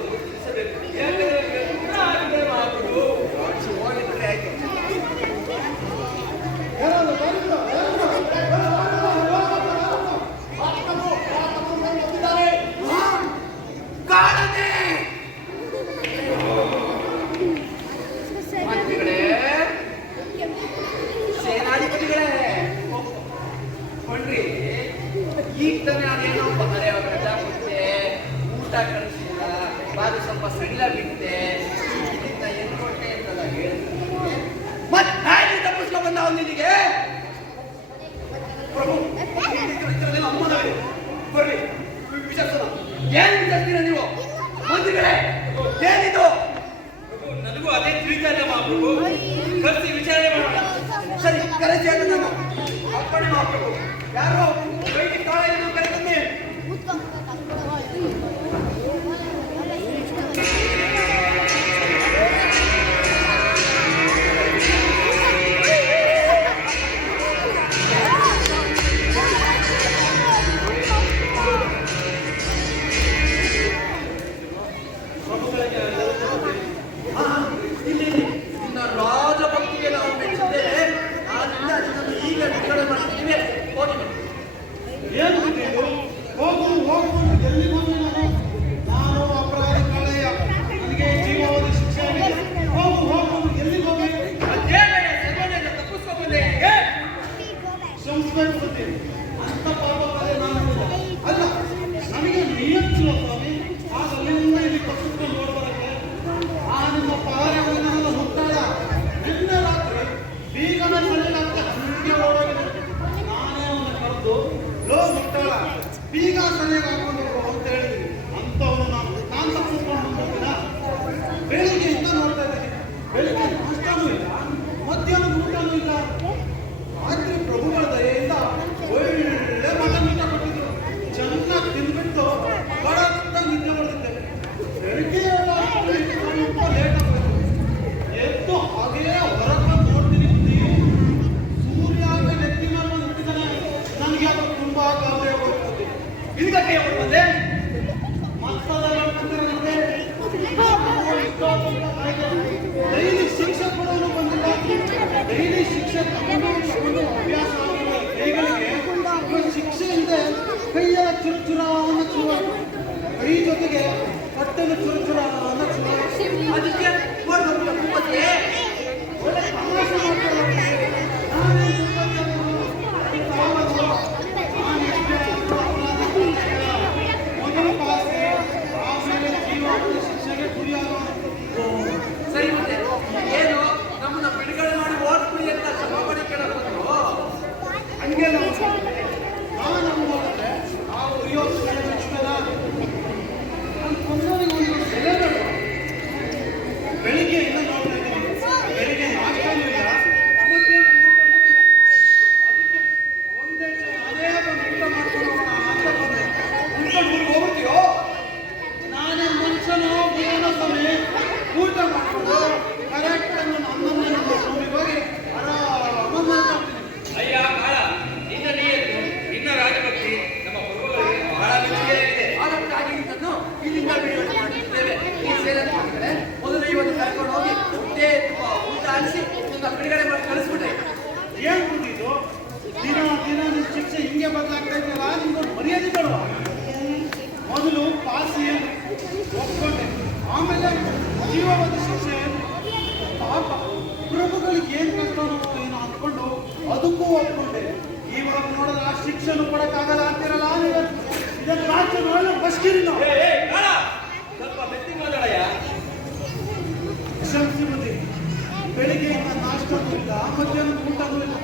ತಿಳಿಸಬೇಕು. ಯಾಕಂದ್ರೆ ಆಗಿದೆ ಮಹಾಪ್ರಭು. ಹೋಗಿದ್ರೆ ಆಯ್ತು. ಕಾಣನೆ ಮಂತ್ರಿಗಳೇ ಸೇನಾಧಿಪತಿಗಳೇ ಕೊಂಡ್ರಿ ಈಗ ತಾನೇ ನಾನೇನೋ ಬಹರೆ ರಜಾ ಕೊಟ್ಟೆ, ಊಟ ಕಳಿಸಿಲ್ಲ, ಬಾದು ಸ್ವಲ್ಪ ಸಡಿಲ ಬಿಟ್ಟೆ, ಇದರಿಂದ ಏನು ಕೊಟ್ಟೆ ಅಂತೆಲ್ಲ ಹೇಳಿದ್ರೆ ಮತ್ತೆ ತಪ್ಪಿಸ್ಕೊಂಡು ಬಂದ ಅವನಿಗೆ ಪ್ರಭು ಅಮ್ಮನವೇ ಬರ್ರಿ ವಿಚಾರಿಸೋಣ. ಏನು ವಿಚಾರಿಸ್ತೀರ ನೀವು ಮಂತ್ರಿಗಳೇ? ಏನಿದು? ಪ್ರಭು ನನಗೂ ಅದೇ ತಿಳಿತಾ ಇಲ್ಲ ಮಹಾಪ್ರಭು. ಕರೆಸಿ ವಿಚಾರಣೆ ಮಾಡೋಣ. ಸರಿ ಕರೆಸಿ ಅಂತ ನಾನು ಅಪ್ಪಣೆ ಮಹಾಪ್ರಭು. ಯಾರೋ ವೈದ್ಯ ಕಾಳೆಯನ್ನು ಕರೆತಂದೆ. ಇಲ್ಲಿ ನಿನ್ನ ರಾಜಭಕ್ತಿಗೆ ನಾವು ಮೆಚ್ಚಿದ್ದೇವೆ. ಆದ್ರಿಂದ ಅದನ್ನು ಈಗ ಬಿಡುಗಡೆ ಮಾಡ್ತಿದ್ದೀವಿ. ಹೋಗಿ ಬನ್ನಿ. ಏನು ಇದು? ಹೋಗು ಎಲ್ಲಿ ಹೋಗಿ ನಾನು ಅಪರಾಧ ಕಾಳೆಯ, ನನಗೆ ಜೀವಾವಧಿ ಶಿಕ್ಷೆ ಆಗಿದೆ. ಹೋಗು ಎಲ್ಲಿ ಹೋಗಿ ಅದೇ ಬೇಡ ಸೆರೆಮನೆಯಿಂದ ತಪ್ಪಿಸ್ಕೊಂಡು ಬಂದೆ ಹೇಗೆ? ಕ್ಷಮಿಸಬೇಕು ಬುದ್ಧಿ. ಅಂತ ಪಾಪ ಕಾರ್ಯ ನಾನು ಮಾಡಿಲ್ಲ. ಅಲ್ಲ, ನನಗೆ ನಿಯಂತ್ರಣ ಸ್ವಾಮಿ. ಆಗ ಅಲ್ಲಿಂದ ಇಲ್ಲಿ ತಪ್ಪಿಸ್ಕೊಂಡು ನೋಡ್ಬರಕ್ಕೆ ಆ ನಿಮ್ಮ ಪಾರವನ್ನೆಲ್ಲ ಮುಟ್ಟಾಳ ನಿನ್ನೆ ರಾತ್ರಿ ಬೀಗನ ಸರಿಯಾಗಿ ಹಂಗೆ ಓಡೋಗಿದೆ. ನಾನೇ ಅವನ್ನ ಕರೆದು ಲೋ ಮುಟ್ಟಾಳ ಬೀಗ ಸರಿಯಾಗಿ ಹಾಕೊಂಡು ಹೋಗು ಅಂತ ಹೇಳಿದ್ದೀನಿ. ಅಂತವನು ನಾನು ತಪ್ಪಿಸ್ಕೊಂಡು ಹೋಗ್ತೀನ. ಬೆಳಿಗ್ಗೆಯಿಂದ ನೋಡ್ತಾ ಇದ್ದೀನಿ, ಬೆಳಿಗ್ಗೆ ನಾಷ್ಟನೂ ಇಲ್ಲ, ಮಧ್ಯಾಹ್ನ ಊಟನೂ ಇಲ್ಲ. ರಾತ್ರಿ ಪ್ರಭುಗಳ ದಯೆಯಿಂದ ಒಳ್ಳೆ ಮಟನ್ ಊಟ ಕೊಟ್ಟಿದ್ರು. ಚೆನ್ನಾಗಿ ತಿಂದ್ಬಿಟ್ಟು ಬಡತ್ತ ನಿದ್ದೆ ಮಾಡಿದ್ದೆ. ಬೆಳಿಗ್ಗೆ ಸ್ವಲ್ಪ ಲೇಟ್ ಆಗೋಯ್ತು. ಎದ್ದು ಹಾಗೇ ಹೊರಗೆ ನೋಡ್ತೀನಿ ಬುದ್ಧಿ. ಸೂರ್ಯ ನೆತ್ತಿ ಮೇಲೆ ಹುಟ್ಟಿದಾನೆ. ನನಗೆ ಅದು ತುಂಬಾ ಗಾಬರಿ ಆಗೋಗ್ತದೆ. ಇದಕ್ಕೆ ಬಂದೆ ಡೈಲಿ ಶಿಕ್ಷೆ ಕೊಡೋನು ಬಂದಿಲ್ಲ. ಡೈಲಿ ಶಿಕ್ಷೆ ತಗೊಂಡು ಅಭ್ಯಾಸ ಆಗಿರೋ ಕೈಗಳಿಗೆ ಇವತ್ತು ಶಿಕ್ಷೆ ಇಲ್ಲದೆ ಕೈಯ ಚುರುಚುರ ಅನ್ನೋ ಚುರ, ಕೈ ಜೊತೆಗೆ ಕಟ್ಟಲು ಚುರುಚುರ ಅನ್ನೋ ಚುರ. ಅದಕ್ಕೆ ಒಳ್ಳೆ ಒಳ್ಳೆ ತಮಾಷೆ ಮಾಡ್ತಾರೆ. ನಾನೇ ತುಂಬಾ ಮೊದಲು ಪಾಸೆ, ಆಮೇಲೆ ಜೀವಾವಧಿ ಶಿಕ್ಷೆಗೆ ಗುರಿಯಾಗೋದು. ಸರಿ ಮತ್ತೆ ಏನು ನಮ್ಮನ್ನ ಬಿಡುಗಡೆ ಮಾಡಿ ಓದ್ಬಿಡಿ ಅಂತ ಕ್ಷಮಾಪಣೆ ಕೇಳಲು ಬಂದ್ರು. ಹಂಗೆ ನಾವು ನೋಡಿದ್ರೆ ನಾವು ಉರಿಯೋದು ಇಷ್ಟನ ನನ್ನ ಕೊಂದವನಿಗೆ ಒಂದು ಬೆಲೆ ಬೇಡ. ಬೆಳಿಗ್ಗೆಯಿಂದ ನೋಡ್ತಾ ಇದ್ದೀನಿ ಹೀಗೆ ಬದಲಾಗ್ತಾ ಇದೆಯಲ್ಲ ನಿಮ್ಗೊಂದು ಮರ್ಯಾದೆ ಬೇಡವಾ? ಮೊದಲು ಪಾಸಿ ಒಪ್ಕೊಂಡೆ, ಆಮೇಲೆ ಜೀವಾವಧಿ ಶಿಕ್ಷೆ. ಪಾಪ ಪ್ರಭುಗಳಿಗೆ ಏನ್ ಕಷ್ಟನೋ ಏನೋ ಅಂದ್ಕೊಂಡು ಅದಕ್ಕೂ ಒಪ್ಕೊಂಡೆ. ಇವಾಗ ನೋಡಲ್ಲ ಶಿಕ್ಷೆನೂ ಕೊಡಕ್ಕಾಗಲ್ಲ ಅಂತಿರಲ್ಲ ನೀವು. ಇದನ್ನ ರಾಜ್ಯ ನೋಡಲ್ಲ ಬಸ್ಕಿರಿ ನಾವು. ಸ್ವಲ್ಪ ಮೆತ್ತಿ ಮಾತಾಡಯ್ಯ. ಕ್ಷಮಿಸಿ ಬುದ್ಧಿ, ಬೆಳಿಗ್ಗೆಯಿಂದ ನಾಷ್ಟನೂ ಇಲ್ಲ, ಮಧ್ಯಾಹ್ನ ಊಟನೂ ಇಲ್ಲ.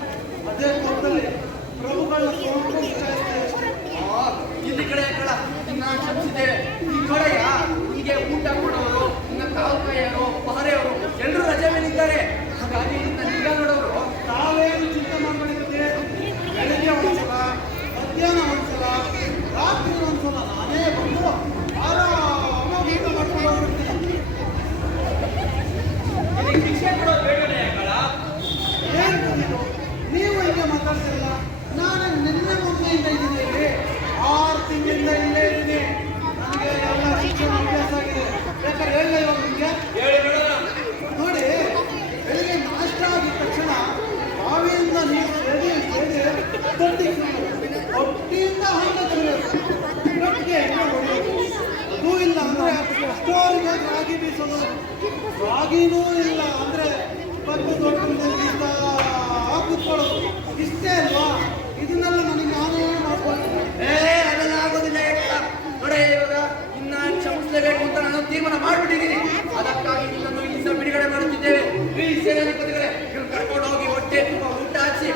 ಅದೇ ಕೊಟ್ಟಲ್ಲಿ ಪ್ರಭುಗಳನ್ನ ಕೊಂಡ್ಕೊಂಡು ವಿಚಾರಿಸ್ತಾ ಇದ್ದಾರೆ. ಇಲ್ಲಿ ಕಡೆ ಕಳ ಇನ್ನ ಕ್ಷಮಿಸಿದ್ದೇವೆ. ಈ ಕಡೆಯ ಹೀಗೆ ಊಟ ಕೊಡೋರು, ಇನ್ನ ಕಾವು ಕಾಯೋರು, ಪಹರೆಯವರು ಎಲ್ಲರೂ ರಜೆ ಮೇಲಿದ್ದಾರೆ. ಹಾಗಾಗಿ ಇನ್ನ ನಿಗಾ ನೋಡೋರು ತಾವೇನು ಚಿಂತೆ ಮಾಡಬೇಡಿದೆ. ಬೆಳಿಗ್ಗೆ ಒಂದ್ಸಲ, ಮಧ್ಯಾಹ್ನ ಒಂದ್ಸಲ, ರಾತ್ರಿ ಒಂದ್ಸಲ ನಾನೇ ಬಂದು ಆರಾಮಾಗಿ ಊಟ ಮಾಡ್ಕೊಂಡು ಹೋಗ್ಬಿಡ್ತೀನಿ. ನಿನಗೆ ಶಿಕ್ಷೆ ಕೊಡೋದು ಬೇಡನೆ ಕಳ. ಏನ್ ಬಂದಿದ್ದು ನೀವು ಹೀಗೆ ಮಾತಾಡ್ತಿರಲ್ಲ? ನಾನು ನಿನ್ನೆ ಮೊನ್ನೆಯಿಂದ ಇದ್ದೀನಿ ಇಲ್ಲಿ, 6 ತಿಂಗಳಿಂದ ಇಲ್ಲೇ ಇದ್ದೀನಿ. ನನಗೆ ಎಲ್ಲ ಶಿಕ್ಷಣ ಅಭ್ಯಾಸ ಆಗಿದೆ. ಬೇಕಾದ್ರೆ ಹೇಳ ಇವಾಗ ನಿಮಗೆ ಹೇಳಿ ಬಿಡೋಣ. ನೋಡಿ, ಬೆಳಿಗ್ಗೆ ನಾಷ್ಟ ಆಗಿದ ತಕ್ಷಣ ಬಾವಿಯಿಂದ ನೀರು ಸೇದಿ ಹೊಟ್ಟಿಯಿಂದ ಹಂಗೆ ತುಳಿಯೋದು, ಗಟ್ಟಿಗೆ ಎಣ್ಣೆ ಹೊಡೆಯೋದು. ಅದೂ ಇಲ್ಲ ಅಂದ್ರೆ ಸ್ಟೋರಿಗೆ ರಾಗಿ ಬೀಸೋದು. ರಾಗಿನೂ ಇಲ್ಲ ಅಂದ್ರೆ ಬಂದು ದೊಡ್ಡ ಬೀಸ್ತಾ ಕೂತ್ಕೊಳ್ಳೋದು. ಇಷ್ಟೇ ಅಲ್ವಾ? ಇದನ್ನೆಲ್ಲ ನನಗೆ ನಾನೇ ಮಾಡ್ಕೊಳ್ತೀನಿ. ಅದೆಲ್ಲ ಆಗೋದಿಲ್ಲ. ನೋಡೇ ಇವಾಗ ಇನ್ನ ಕ್ಷಮಿಸಲೇಬೇಕು ಅಂತ ನಾನು ತೀರ್ಮಾನ ಮಾಡಿಬಿಟ್ಟಿದ್ದೀನಿ. ಅದಕ್ಕಾಗಿ ನಿನ್ನನ್ನು ಇಲ್ಲಿಂದ ಬಿಡುಗಡೆ ಮಾಡುತ್ತಿದ್ದೇವೆ. ಈ ಸೇನಾಧಿಪತಿಗಳೇ, ಕರ್ಕೊಂಡು ಹೋಗಿ ಹೊಟ್ಟೆ ತುಂಬ ಊಟ ಹಾಕಿ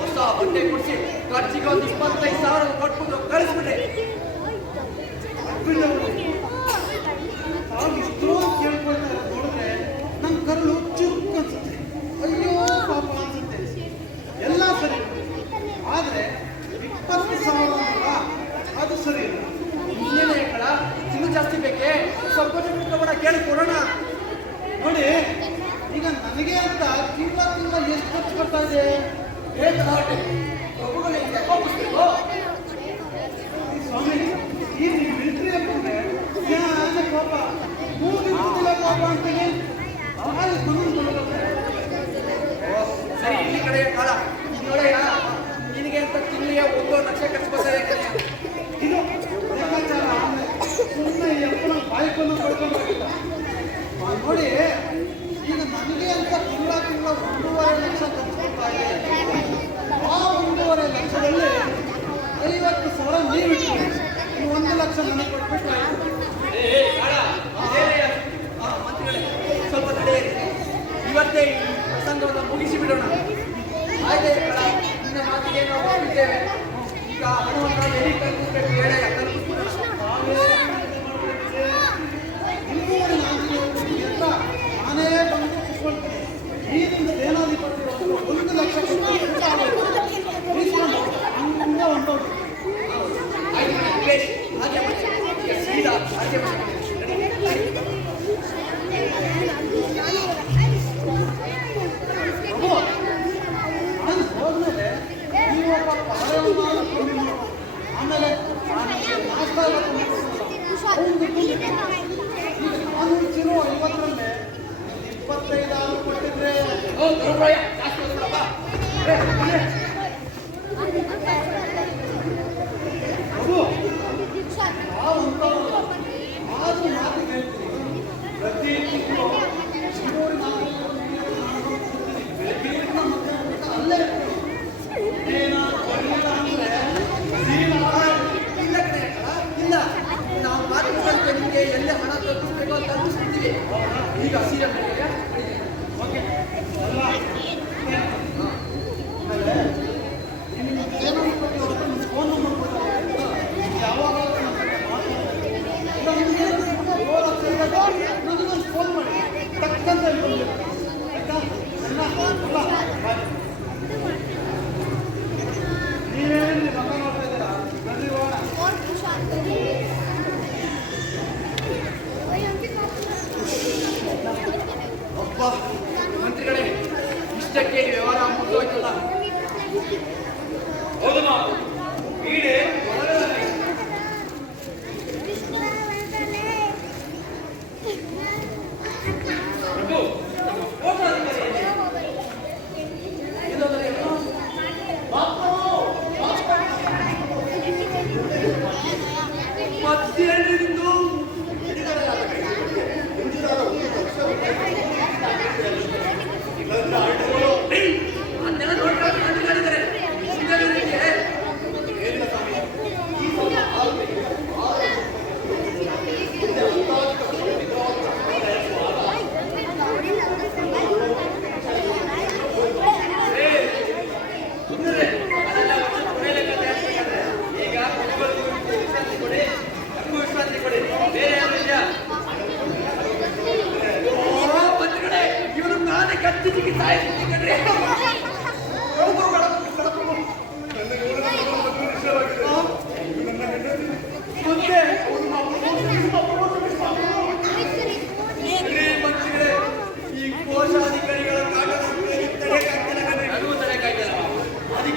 ಹೊಸ ಬಟ್ಟೆ ಕೊಡಿಸಿ ಖರ್ಚಿಗೆ ಒಂದು 25,000 ಕೊಟ್ಬಿಟ್ಟು ಕಳಿಸ್ಬಿಟ್ರೆ. ತಾವು ಇಷ್ಟೊಂದು ಕೇಳ್ಕೊಳ್ತಾ ಇರೋದು ನೋಡಿದ್ರೆ ನನ್ನ ಕರಳು ಚುರುಕು ಅನ್ಸುತ್ತೆ. ಅಯ್ಯೋ ಪಾಪ ಅನ್ಸುತ್ತೆ. ಎಲ್ಲ ಸರಿ, ಆದ್ರೆ 20,000 ಅಲ್ವಾ, ಅದು ಸರಿ ಇಲ್ಲ. ಇನ್ನೇನೇ ಕಳ, ಇನ್ನೂ ಜಾಸ್ತಿ ಬೇಕೇ? ಸ್ವಲ್ಪ ಬಿಟ್ಕೊಬೇಡ, ಕೇಳಿ ಕೊಡೋಣ. ನೋಡಿ, ಈಗ ನನಗೆ ಅಂತ ತಿಂಗಳ ಎಷ್ಟು ಖರ್ಚು ಬರ್ತಾ ಇದೆ? ಪ್ರಭುಗಳಿಗೆ ಒಪ್ಪಿಸ್ಬೇಕು. ಸ್ವಾಮಿ, ಈ ಮಿಲಿಟರಿ ಅಂತಂದ್ರೆ ಜ್ಞಾನ ಕೋಪ, ಮೂಗಿಲ್ಲ ಕೋಪ ಅಂತೀನಿ. ಸರಿ, ಇಲ್ಲಿ ಕಡೆ ಕಾಲ ನೋಡೆಯ ನಿನಗೆ ಅಂತ ತಿಂಗಳಿಗೆ 1 ಲಕ್ಷ ಖರ್ಚು ಬರ್ತಾರೆ. ಇದು ಲೆಕ್ಕಾಚಾರ. ಸುಮ್ಮನೆ ಎಪ್ಪನ ಬಾಯ್ಕೊಂಡು ಪಡ್ಕೊಂಡ್ಬಿಟ್ಟಿಲ್ಲ. ನೋಡಿ, ಈಗ ನನಗೆ ಅಂತ ತಿಂಗಳ 1.5 ಲಕ್ಷ ಖರ್ಚು ಬರ್ತಾ ಇದೆ. ಆ 1.5 ಲಕ್ಷದಲ್ಲಿ 50,000 ನೀವಿಟ್ಟು 1 ಲಕ್ಷ ನನಗೆ ಕೊಟ್ಬಿಟ್ಟು ಆಯ್ತು. ಮಂತ್ರಿಗಳೇ, ಸ್ವಲ್ಪ ತಡೆಯಿರಿ. ಇವತ್ತೇ ಈ ಪ್ರಸಂಗವನ್ನು ಮುಗಿಸಿ ಬಿಡೋಣ. ಆಯ್ತು ಕಳ, ನಿನ್ನ ಮಾತಿಗೆ ನಾವು ಒಪ್ಪಿದ್ದೇವೆ. ಈಗ ಹಣವನ್ನು ಎಲ್ಲಿ ಕಲ್ಪಿಸಬೇಕು ಹೇಳಿ ಕಲ್ಪಿಸ್ಬಿಡೋಣ. ಇನ್ನೂರಿನ ಆಂಜನೇಯ ಅಂತ ನಾನೇ ಬಂದು ಕೂತ್ಕೊಳ್ತೀನಿ. ಈಗಿನ ಸೇನಾಧಿಪತಿಗಳು 1 ಲಕ್ಷ ಇಸ್ಕೊಂಡು ಹಂಗೆ ಹೊಂಟೋಗಿ. ಆಯ್ತು ವೆಂಕಟೇಶ್, ಹಾಗೆ ಮಾಡಿ. ಈಗ ಸೀದಾ ಹಾಗೆ ಮಾಡಿ. ಪ್ರಭು, ನಾನು ಹೋದ್ಮೇಲೆ ನೀವು ಒಬ್ಬ ಪಾಳೆಯನ್ನ ಕೊಂದಿದ್ದು, ಆಮೇಲೆ ನಾಷ್ಟ ಎಲ್ಲ ಕೊಂದಿದ್ದು, ಈಗ ನಾನು ಚಿರು 50ರಲ್ಲಿ 25,000 ಕೊಟ್ಟಿದ್ರೆ ಜಾಸ್ತಿ ಹೋಗ್ಬಿಡಪ್ಪ. ಪ್ರಭು, ನಾವಂತವಲ್ಲ, ಆದ್ರೂ ಮಾತು ಹೇಳ್ತೀನಿ. ಪ್ರತಿ ತಿಂಗಳು ಚಿರೋರಿ ಬೆಳಗ್ಗೆಯಿಂದ ಮಧ್ಯಾಹ್ನ ಊಟ ಅಲ್ಲೇ ಇರ್ತೀನಿ. ಏನಾದ್ರು ಬರಲಿಲ್ಲ ಅಂದ್ರೆ ಇಲ್ಲ ಕಡೆ ಇಲ್ಲ, ನಾವು ಮಾತುಕತೆ ನಿಮಗೆ ಎಲ್ಲಿ ಹಣ ತಪ್ಪಿಸ್ಬೇಕು ಅಂತ ಅನಿಸ್ಬಿಡ್ತೀವಿ. ಈಗ ಸೀರೆ ಮಾಡಿದ್ಯಾ? ಓಕೆ ಅಲ್ಲ. ಆಮೇಲೆ ನಿಮ್ಮ ಸೇನಾಧಿಪತಿ ಅವ್ರ ನಿಮ್ಮ ಫೋನ್ ನಂಬರ್ ಕೊಡ್ತಾರೆ. ಯಾವಾಗ ನನಗೊಂದು ಫೋನ್ ಮಾಡಿ ತಕ್ಕಂತ ಹೇಳ್ಕೊಂಡು ಆಯ್ತಾ? ನೀವೇನು ಮಗ ನೋಡ್ತಾ ಇದ್ದೀರಾ? ಬರ್ರಿ ಹೋಗೋಣ. ಒಬ್ಬ ಮಂತ್ರಿಗಳೇ, ಇಷ್ಟಕ್ಕೆ ವ್ಯವಹಾರ ಮುಗಿದೋಯ್ತಲ್ಲ. ಹೌದು ಮಾವು. ಈಡೆ ಪ್ರಭು, ಕೋಟ ಅಧಿಕಾರಿ ಇಲ್ಲೋದ್ರೆ ಏನು? ಬಾಪು, ಬಾಪು.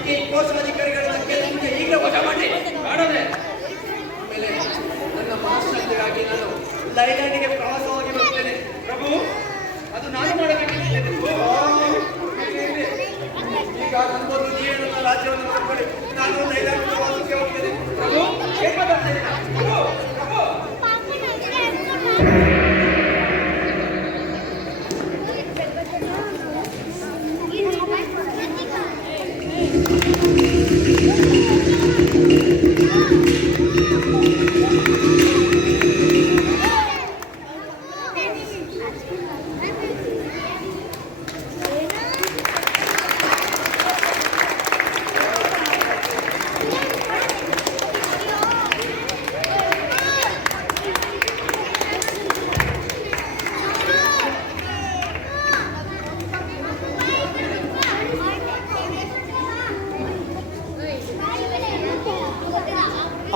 ಅದಕ್ಕೆ ಈ ಕೋಶಾಧಿಕಾರಿಗಳನ್ನ ಕೇಂದ್ರಕ್ಕೆ ಈಗಲೇ ವಜಾ ಮಾಡಿ ಮಾಡದೆ ಆಮೇಲೆ ನನ್ನ ಮನಃಶಾಂತಿಗಾಗಿ ನಾನು ಲೈಲ್ಯಾಂಡಿಗೆ ಪ್ರವಾಸವಾಗಿ ಬರ್ತೇನೆ. ಪ್ರಭು ಅದು ನಾನು ಮಾಡಬೇಕಿದ್ದೇನೆ. ಈಗ ನನ್ಗೊಂದು ನೀವೇನು ರಾಜ್ಯವನ್ನು ಮಾಡ್ಕೊಳ್ಳಿ, ನಾನು ಲೈಲ್ಯಾಂಡ್ ಪ್ರವಾಸಕ್ಕೆ ಹೋಗ್ತೇನೆ. ಪ್ರಭು ಏನ್ ಮಾತಾಡ್ತಾ ಇದ್ದೀರಾ? ಪ್ರಭು ಪ್ರಭು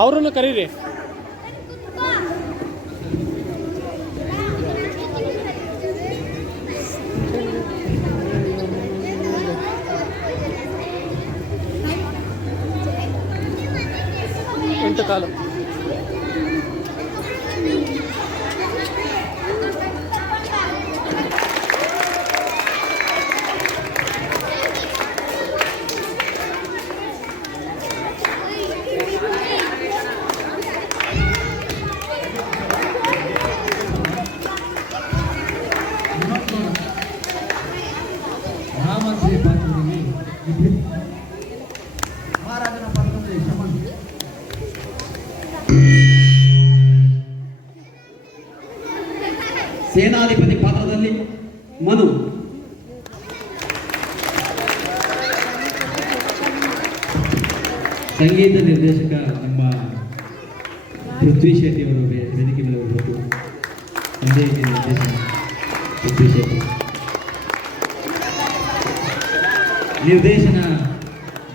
ಅವರನ್ನು ಕರೀರಿ. ಎಂಟು ಕಾಲು. ರಾಮಶ್ರೀ ಪಾತ್ರದಲ್ಲಿ ಮಹಾರಾಜನ ಪಾತ್ರದಲ್ಲಿ ಶಮನ್. ಸೇನಾಧಿಪತಿ ಪಾತ್ರದಲ್ಲಿ ಮನು. ಸಂಗೀತ ನಿರ್ದೇಶಕ ನಮ್ಮ ಪೃಥ್ವಿ ಶೆಟ್ಟಿ ಅವರು ವೇದಿಕೆ ಮೇಲೆ ಬರಬೇಕು. ಸಂಗೀತ ನಿರ್ದೇಶಕ ಪೃಥ್ವಿ ಶೆಟ್ಟಿ. ನಿರ್ದೇಶನ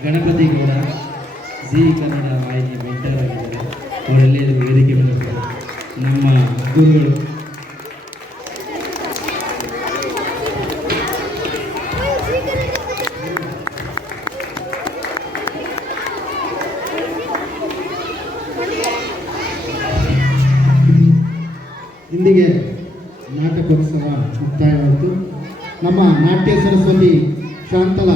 ಗಣಪತಿ ಗೌಡ, ಜಿ ಕನ್ನಡ ವಾಹಿನಿ ಮೆಂಟರ್ ಆಗಿದ್ದಾರೆ. ಅವರೆಲ್ಲರೂ ವೇದಿಕೆ ಮೇಲೆ ಬರ್ತಾರೆ. ನಮ್ಮ ಗುರುಗಳು ಇಂದಿಗೆ ನಾಟಕೋತ್ಸವ ಮುಕ್ತಾಯವಾಯಿತು. ನಮ್ಮ ನಾಟ್ಯ ಸರಸ್ವತಿ ಶಾಂತಲಾ